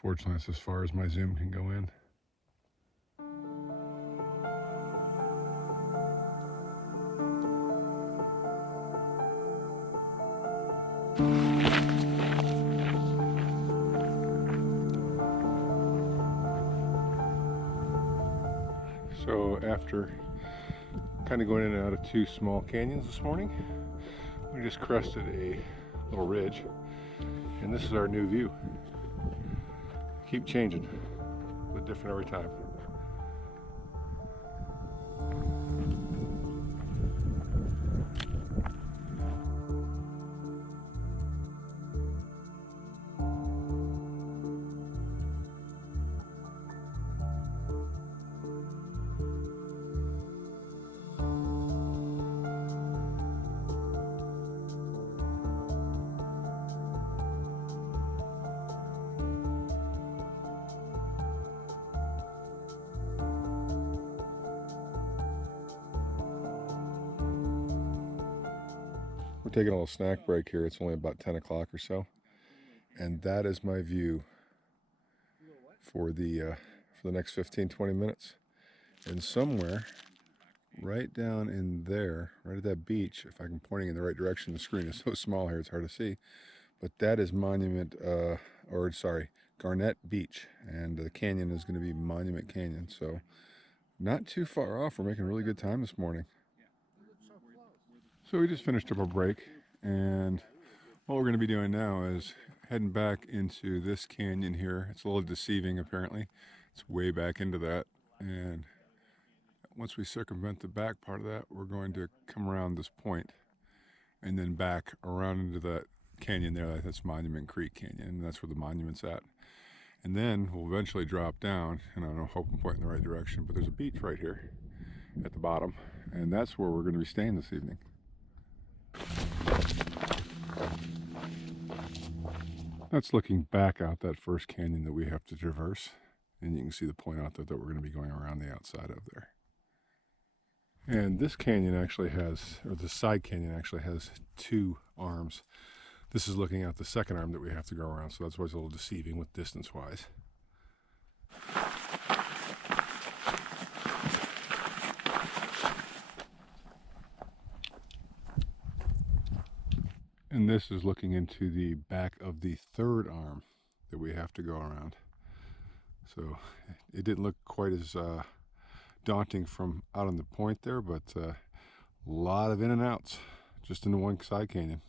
Unfortunately, that's as far as my zoom can go in. So after kind of going in and out of two small canyons this morning, we just crested a little ridge, and this is our new view. Keep changing, but different every time. We're taking a little snack break here. It's only about 10 o'clock or so. And that is my view for the next 15-20 minutes. And somewhere right down in there, right at that beach, if I'm pointing in the right direction, the screen is so small here it's hard to see, but that is Garnett Beach, and the canyon is going to be Monument Canyon. So not too far off. We're making really good time this morning. So we just finished up our break, and what we're going to be doing now is heading back into this canyon here. It's a little deceiving apparently. It's way back into that, and once we circumvent the back part of that, we're going to come around this point and then back around into that canyon there. That's Monument Creek Canyon, and that's where the monument's at. And then we'll eventually drop down, and I don't hope I'm pointing in the right direction, but there's a beach right here at the bottom, and that's where we're going to be staying this evening. That's looking back out that first canyon that we have to traverse, and you can see the point out there that we're going to be going around the outside of there. And this canyon actually has, or the side canyon actually has two arms. This is looking at the second arm that we have to go around, so that's why it's a little deceiving with distance-wise. And this is looking into the back of the third arm that we have to go around. So it didn't look quite as daunting from out on the point there, but a lot of in and outs just into one side canyon.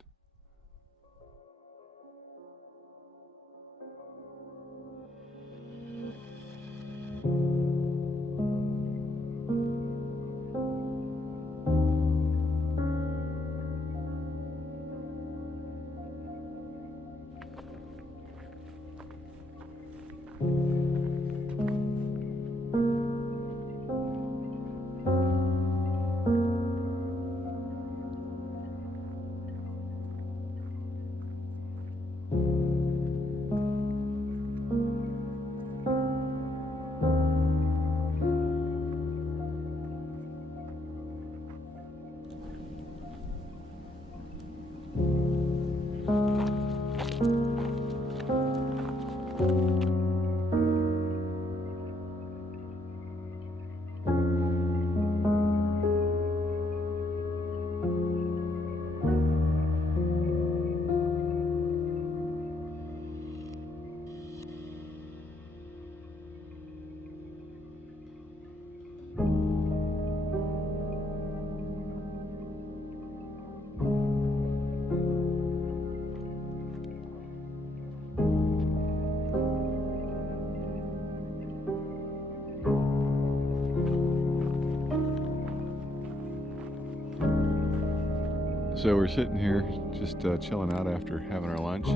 So we're sitting here just chilling out after having our lunch.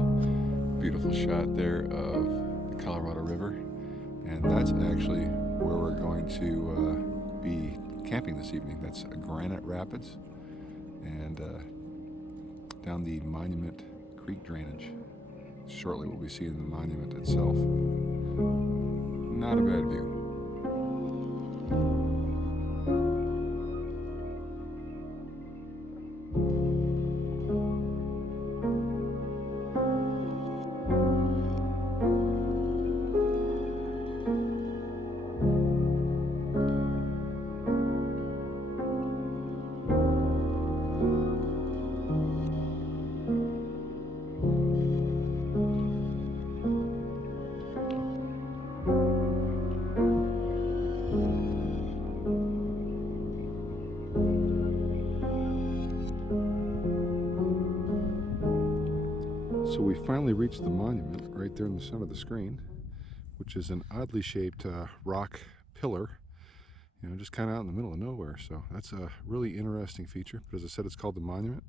Beautiful shot there of the Colorado River, and that's actually where we're going to be camping this evening. That's Granite Rapids and down the Monument Creek drainage. Shortly we'll be seeing the monument itself. Not a bad view. So we finally reached the monument right there in the center of the screen, which is an oddly shaped rock pillar, you know, just kind of out in the middle of nowhere. So that's a really interesting feature. But as I said, it's called the monument.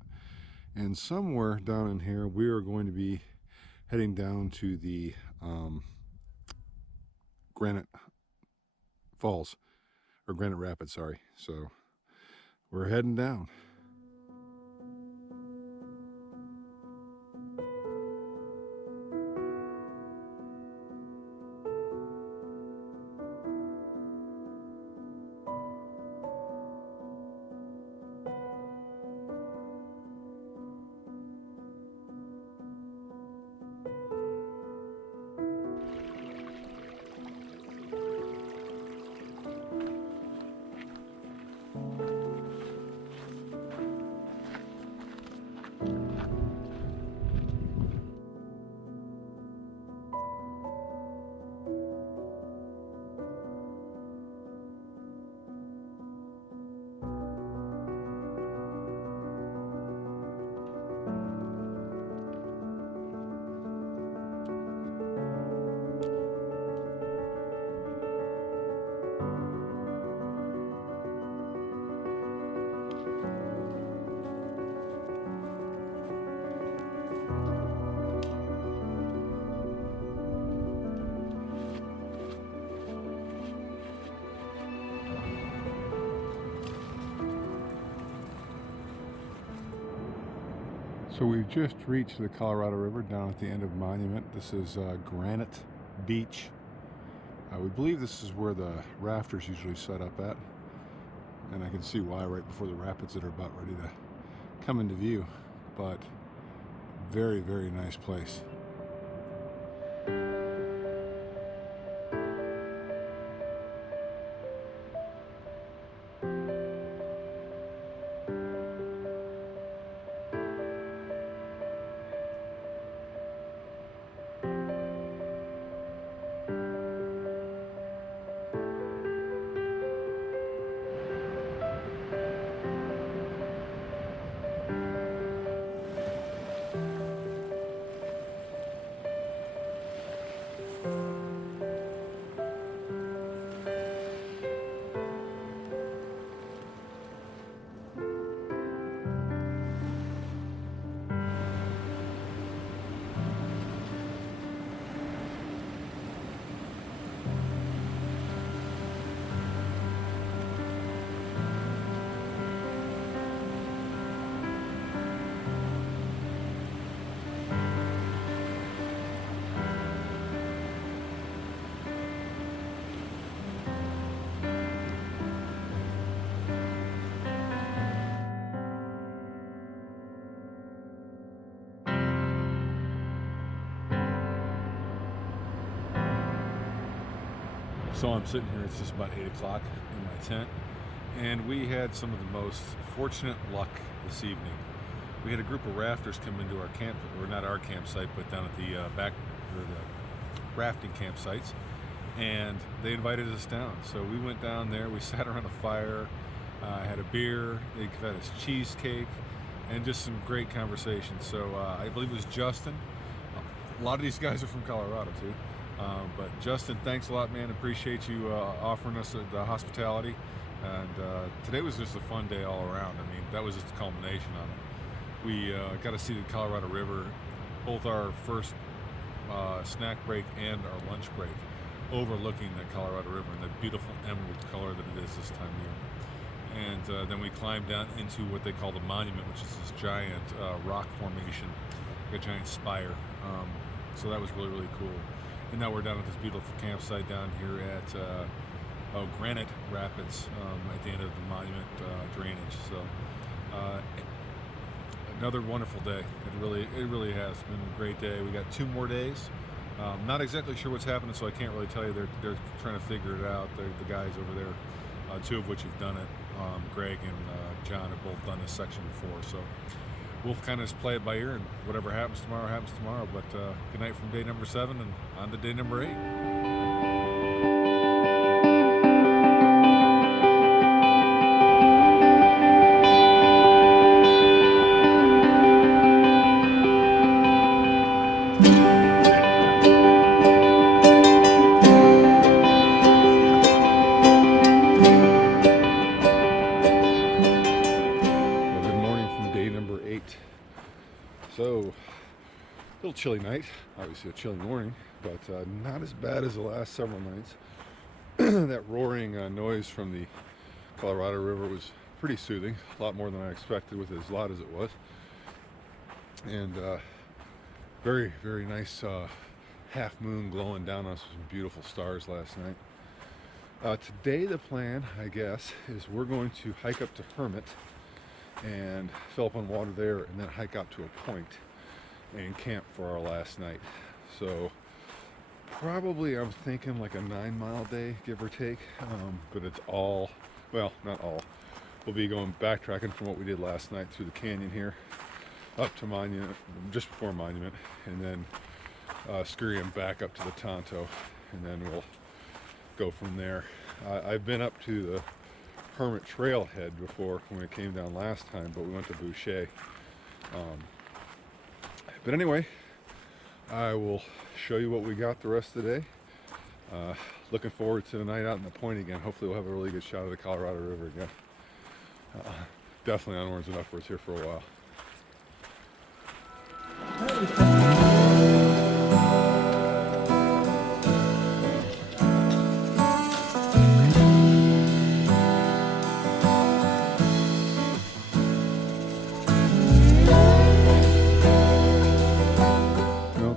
And somewhere down in here, we are going to be heading down to the Granite Falls, or Granite Rapids, sorry. So we're heading down. So we've just reached the Colorado River down at the end of Monument. This is Granite Beach. We believe this is where the rafters usually set up at. And I can see why right before the rapids that are about ready to come into view. But very, very nice place. So I'm sitting here, it's just about 8 o'clock in my tent, and we had some of the most fortunate luck this evening. We had a group of rafters come into our camp, or not our campsite, but down at the the rafting campsites, and they invited us down. So we went down there, we sat around a fire, had a beer, they fed us cheesecake, and just some great conversation. So I believe it was Justin. A lot of these guys are from Colorado too. But Justin, thanks a lot, man. Appreciate you offering us the hospitality. And today was just a fun day all around. I mean, that was just a culmination on it. We got to see the Colorado River, both our first snack break and our lunch break, overlooking the Colorado River and the beautiful emerald color that it is this time of year. And then we climbed down into what they call the monument, which is this giant rock formation, like a giant spire. So that was really, really cool. And now we're down at this beautiful campsite down here at Granite Rapids at the end of the monument drainage. So another wonderful day. It really has been a great day. We got 2 more days. Not exactly sure what's happening, so I can't really tell you. They're trying to figure it out. The guys over there, 2 of which have done it. Greg and John have both done this section before. So we'll kind of just play it by ear, and whatever happens tomorrow. But good night from day number 7 and on to day number 8. So, a little chilly night, obviously a chilly morning, but not as bad as the last several nights. That roaring noise from the Colorado River was pretty soothing, a lot more than I expected with as loud as it was. And very, very nice half moon glowing down on us with some beautiful stars last night. Today the plan, I guess, is we're going to hike up to Hermit and fill up on water there, and then hike out to a point and camp for our last night. So probably I'm thinking like a 9-mile day, give or take, but it's all, well, not all. We'll be going backtracking from what we did last night through the canyon here up to Monument, just before Monument, and then scurrying back up to the Tonto, and then we'll go from there. I've been up to the Hermit Trailhead before when it came down last time, but we went to Boucher. But anyway, I will show you what we got the rest of the day. Looking forward to the night out in the point again. Hopefully we'll have a really good shot of the Colorado River again. Definitely onwards and upwards here for a while.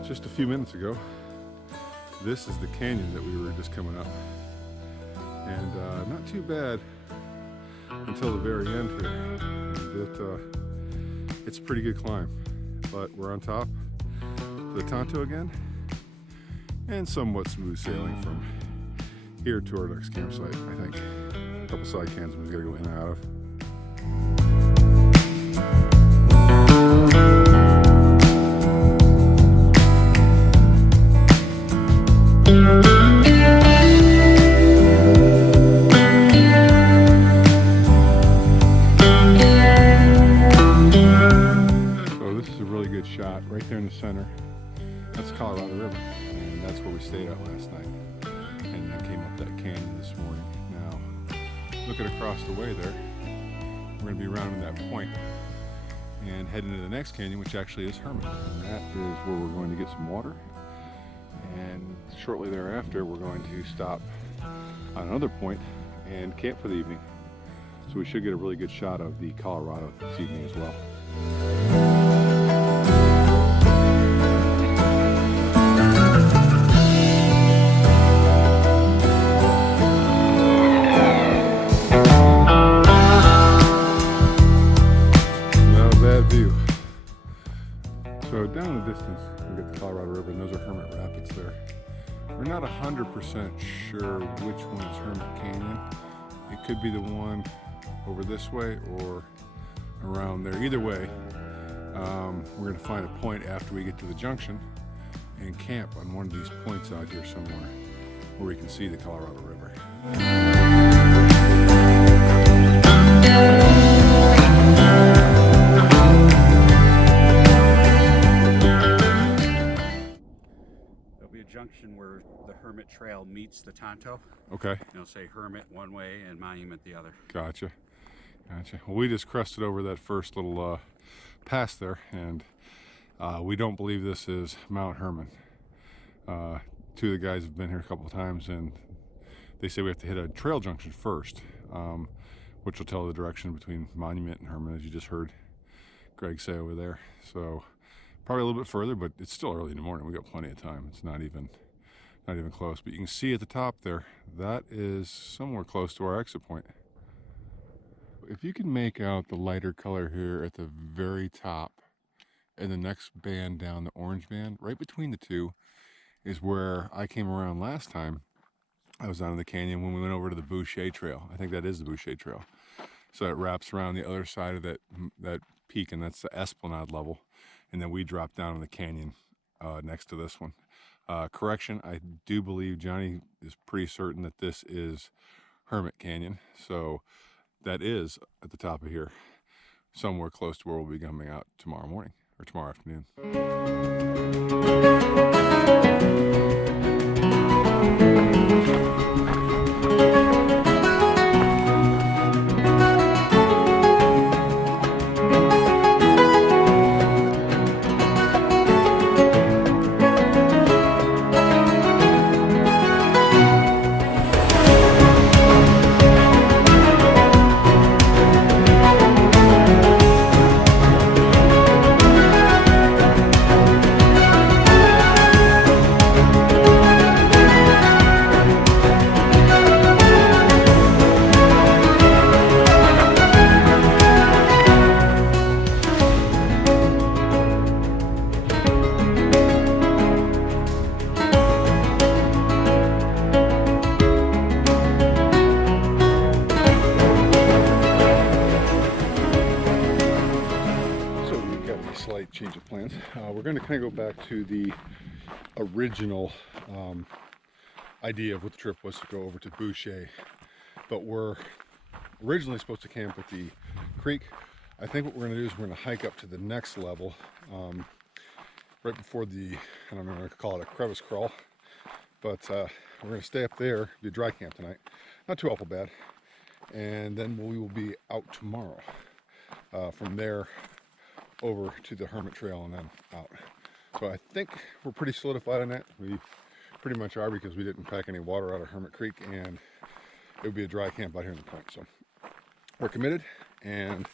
Just a few minutes ago, this is the canyon that we were just coming up, and not too bad until the very end here. It's a pretty good climb, but we're on top of the Tonto again, and somewhat smooth sailing from here to our next campsite. I think a couple side cans we've got to go in and out of. Shot right there in the center. That's the Colorado River, and that's where we stayed at last night, and then came up that canyon this morning. Now looking across the way there, we're going to be rounding that point and heading to the next canyon, which actually is Hermit, and that is where we're going to get some water, and shortly thereafter we're going to stop on another point and camp for the evening. So we should get a really good shot of the Colorado this evening as well. So down in the distance, we get the Colorado River, and those are Hermit Rapids there. We're not 100% sure which one is Hermit Canyon. It could be the one over this way or around there. Either way, we're going to find a point after we get to the junction and camp on one of these points out here somewhere where we can see the Colorado River. Junction where the Hermit Trail meets the Tonto. Okay. You'll say Hermit one way and Monument the other. Gotcha. Gotcha. Well, we just crested over that first little pass there, and we don't believe this is Mount Hermon. Two of the guys have been here a couple of times, and they say we have to hit a trail junction first, which will tell the direction between Monument and Hermon, as you just heard Greg say over there. So probably a little bit further, but it's still early in the morning. We got plenty of time. It's not even close. But you can see at the top there, that is somewhere close to our exit point. If you can make out the lighter color here at the very top, and the next band down, the orange band, right between the two is where I came around last time. I was down in the canyon when we went over to the Boucher Trail. I think that is the Boucher Trail. So it wraps around the other side of that peak, and that's the Esplanade level. And then we drop down in the canyon next to this one. Correction, I do believe Johnny is pretty certain that this is Hermit Canyon. So that is at the top of here, somewhere close to where we'll be coming out tomorrow morning or tomorrow afternoon. slight change of plans. We're going to kind of go back to the original idea of what the trip was, to go over to Boucher, but we're originally supposed to camp at the creek. I think what we're going to do is we're going to hike up to the next level, right before the, I don't know, I could call it a crevice crawl, but we're going to stay up there, be a dry camp tonight, not too awful bad, and then we will be out tomorrow. From there over to the Hermit Trail and then out. So I think we're pretty solidified on that. We pretty much are, because we didn't pack any water out of Hermit Creek, and it would be a dry camp out here in the point. So we're committed and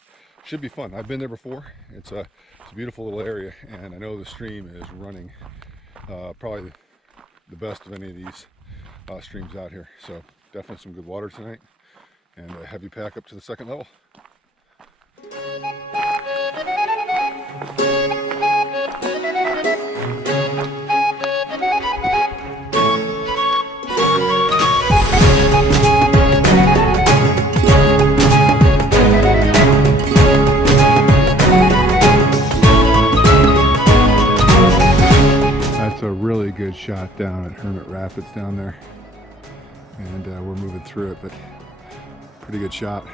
should be fun. I've been there before. It's a beautiful little area, and I know the stream is running probably the best of any of these streams out here. So definitely some good water tonight, and a heavy pack up to the second level. That's a really good shot down at Hermit Rapids down there, and we're moving through it, but pretty good shot.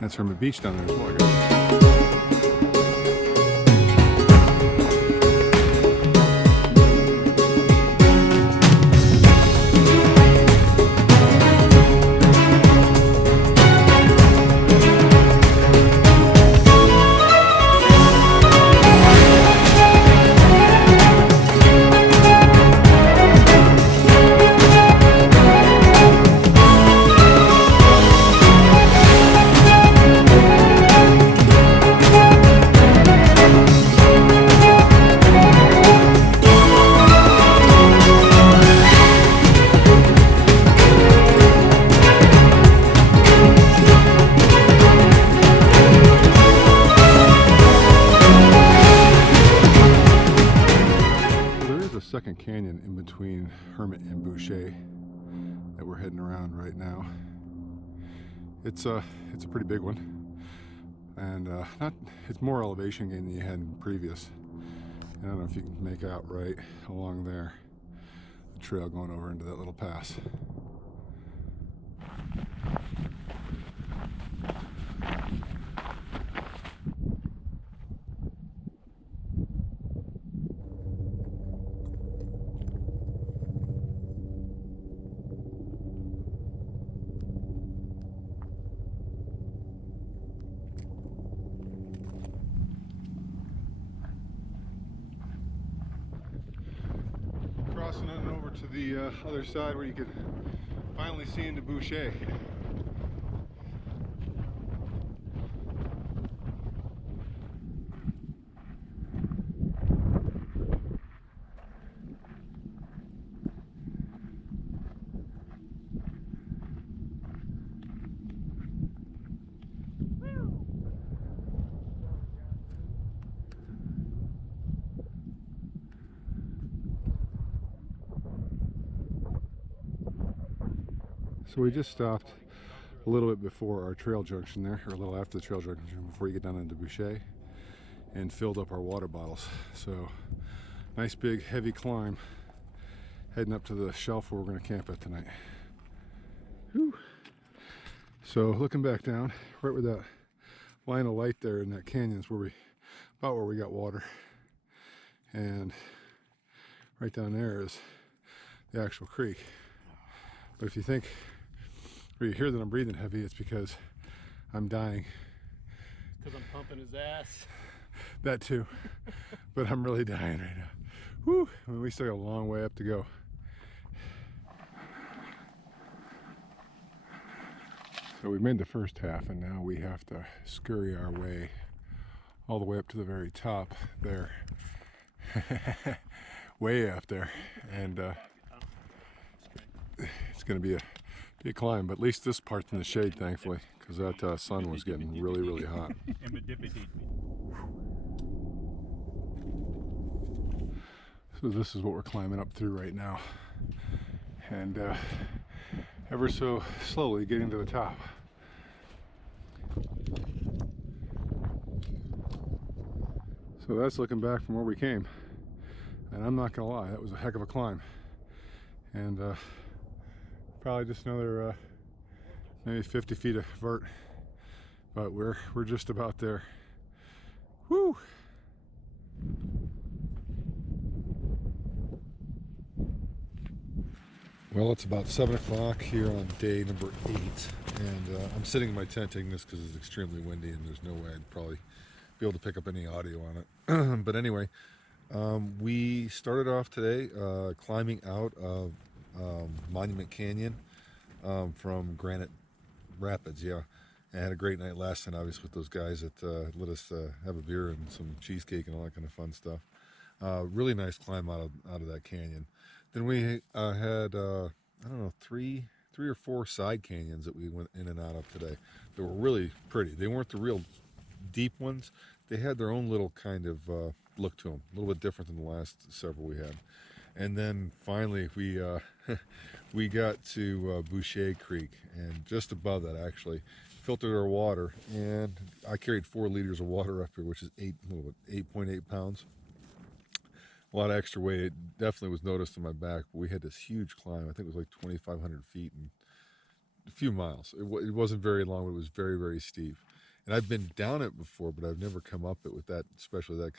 That's Hermit Beach down there as well, I guess. Second canyon in between Hermit and Boucher that we're heading around right now. It's a pretty big one, and it's more elevation gain than you had in previous. I don't know if you can make out right along there the trail going over into that little pass. Crossing on over to the other side where you can finally see into Boucher. So we just stopped a little bit before our trail junction there, or a little after the trail junction before you get down into Boucher, and filled up our water bottles. So nice big heavy climb heading up to the shelf where we're going to camp at tonight. Whew. So looking back down, right where that line of light there in that canyon is about where we got water, and right down there is the actual creek. But if you think, or you hear that I'm breathing heavy, it's because I'm dying. Because I'm pumping his ass. That too. But I'm really dying right now. Whew, we still got a long way up to go. So we made the first half, and now we have to scurry our way all the way up to the very top there. Way up there. And it's going to be a climb, but at least this part's in the shade, thankfully, because that sun was getting really, really hot. So this is what we're climbing up through right now, and ever so slowly getting to the top. So that's looking back from where we came, and I'm not gonna lie, that was a heck of a climb, and probably just another maybe 50 feet of vert, but we're just about there. Woo! Well, it's about 7 o'clock here on day number 8, and I'm sitting in my tent taking this because it's extremely windy and there's no way I'd probably be able to pick up any audio on it. But anyway, we started off today climbing out of Monument Canyon from Granite Rapids. Yeah, and I had a great night last night, obviously, with those guys that let us have a beer and some cheesecake and all that kind of fun stuff. Really nice climb out of that canyon. Then we had I don't know, three or four side canyons that we went in and out of today. They were really pretty. They weren't the real deep ones. They had their own little kind of look to them, a little bit different than the last several we had. And then finally we we got to Boucher Creek, and just above that actually filtered our water, and I carried 4 liters of water up here, which is 8.8 pounds. A lot of extra weight. It definitely was noticed on my back, but we had this huge climb. I think it was like 2,500 feet and a few miles. It wasn't very long, but it was very, very steep. And I've been down it before, but I've never come up it with that, especially that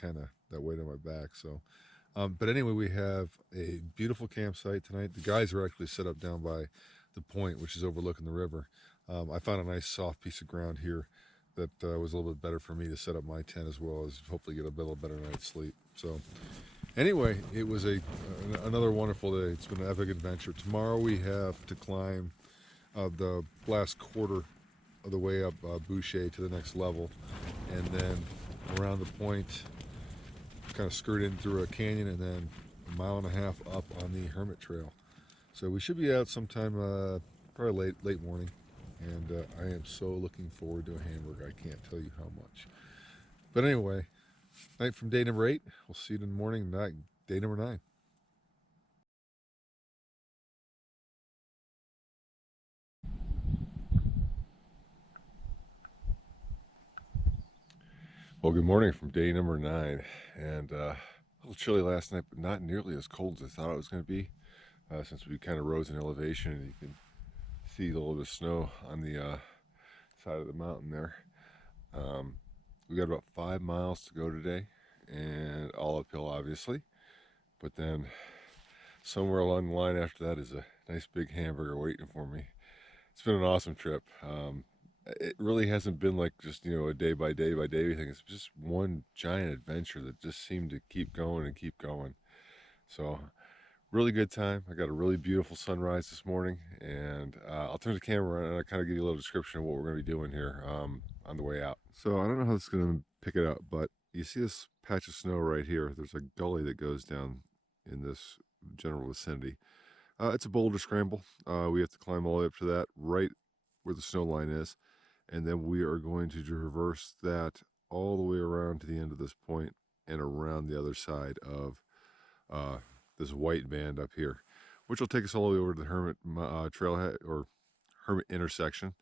weight on my back. So, but anyway, we have a beautiful campsite tonight. The guys are actually set up down by the point, which is overlooking the river. I found a nice soft piece of ground here that was a little bit better for me to set up my tent, as well as hopefully get a little better night's sleep. So anyway, it was another wonderful day. It's been an epic adventure. Tomorrow we have to climb the last quarter of the way up Boucher to the next level, and then around the point, kind of skirt in through a canyon, and then 1.5 miles up on the Hermit Trail. So we should be out sometime probably late morning, and I am so looking forward to a hamburger. I can't tell you how much. But anyway, night from day number 8. We'll see you in the morning, night, day number 9. Well, good morning from day number 9, and a little chilly last night, but not nearly as cold as I thought it was going to be, since we kind of rose in elevation, and you can see a little bit of snow on the side of the mountain there. We got about 5 miles to go today, and all uphill, obviously, but then somewhere along the line after that is a nice big hamburger waiting for me. It's been an awesome trip. It really hasn't been like just, a day by day thing. It's just one giant adventure that just seemed to keep going and keep going. So really good time. I got a really beautiful sunrise this morning, and I'll turn the camera around and I'll kind of give you a little description of what we're going to be doing here on the way out. So I don't know how this is going to pick it up, but you see this patch of snow right here. There's a gully that goes down in this general vicinity. It's a boulder scramble. We have to climb all the way up to that, right where the snow line is. And then we are going to traverse that all the way around to the end of this point and around the other side of this white band up here, which will take us all the way over to the Hermit Trailhead, or Hermit intersection.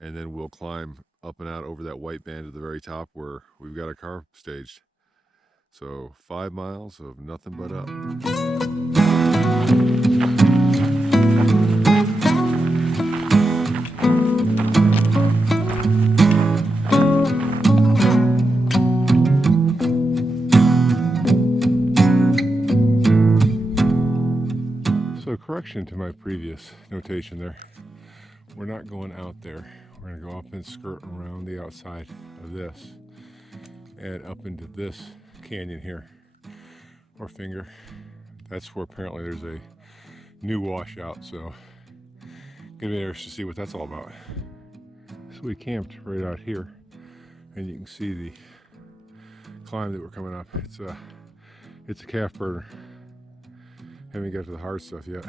And then we'll climb up and out over that white band to the very top where we've got a car staged. So 5 miles of nothing but up. So correction to my previous notation there. We're not going out there. We're going to go up and skirt around the outside of this and up into this canyon here, or finger. That's where apparently there's a new washout, so gonna be interested to see what that's all about. So we camped right out here, and you can see the climb that we're coming up. It's a calf burner. Haven't got to the hard stuff yet.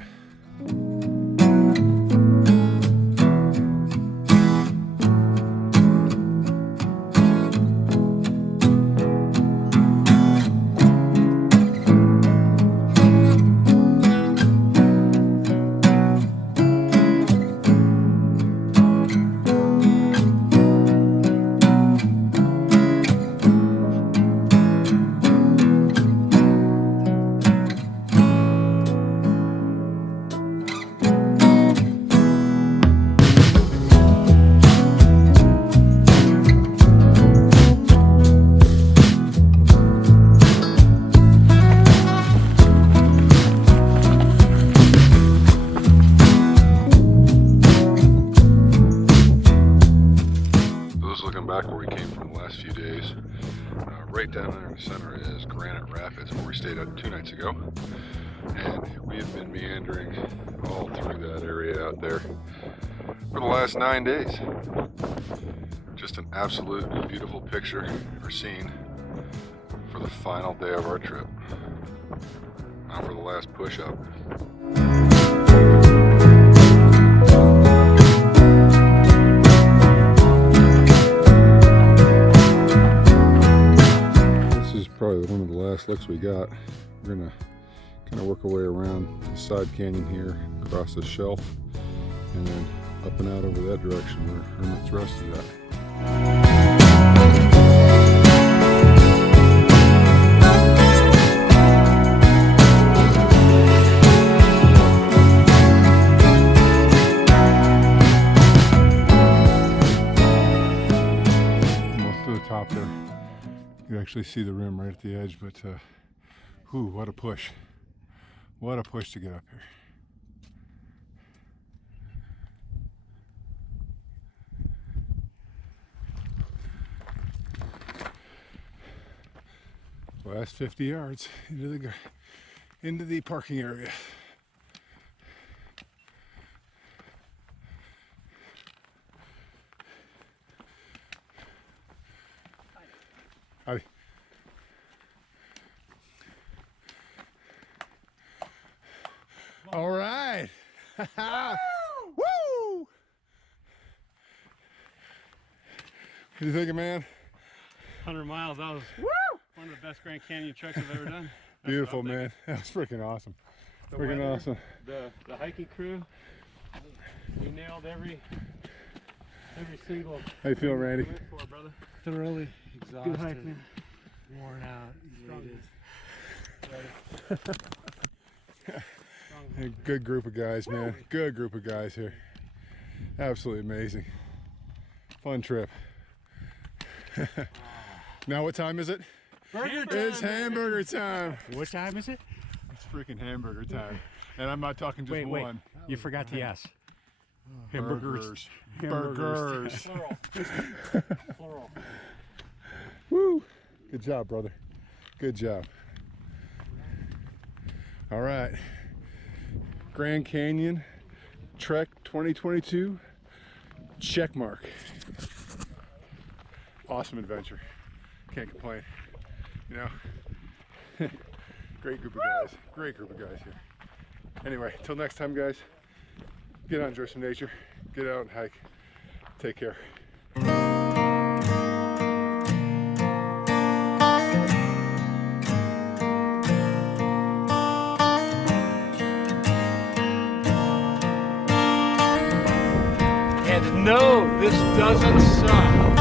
down there in the center is Granite Rapids, where we stayed at 2 nights ago. And we have been meandering all through that area out there for the last 9 days. Just an absolute beautiful picture or scene for the final day of our trip. Now for the last push-up. Probably one of the last looks we got. We're gonna kind of work our way around the side canyon here, across the shelf, and then up and out over that direction where Hermit's Rest is at. Almost to the top there. You can actually see the rim right at the edge, but whew, what a push. What a push to get up here. Last 50 yards into the parking area. Howdy. All right. Woo! What are you thinking, man? 100 miles. That was one of the best Grand Canyon treks I've ever done. Beautiful, man. That was freaking awesome. Freaking awesome. The hiking crew, we nailed every single. How you feeling, Randy? For, brother. Thoroughly exhausted, Good hike, man. worn out, A good group of guys, man. Good group of guys here. Absolutely amazing. Fun trip. Now what time is it? Burger time. It's hamburger time. What time is it? It's freaking hamburger time. And I'm not talking just Wait, one. you forgot the S. Hamburgers. Hamburgers. Plural. Plural. Woo! Good job, brother. Good job. All right. Grand Canyon Trek 2022. Check mark. Awesome adventure. Can't complain. You know, great group of guys. Great group of guys here. Anyway, till next time, guys. Get out and enjoy some nature. Get out and hike. Take care. And no, this doesn't suck.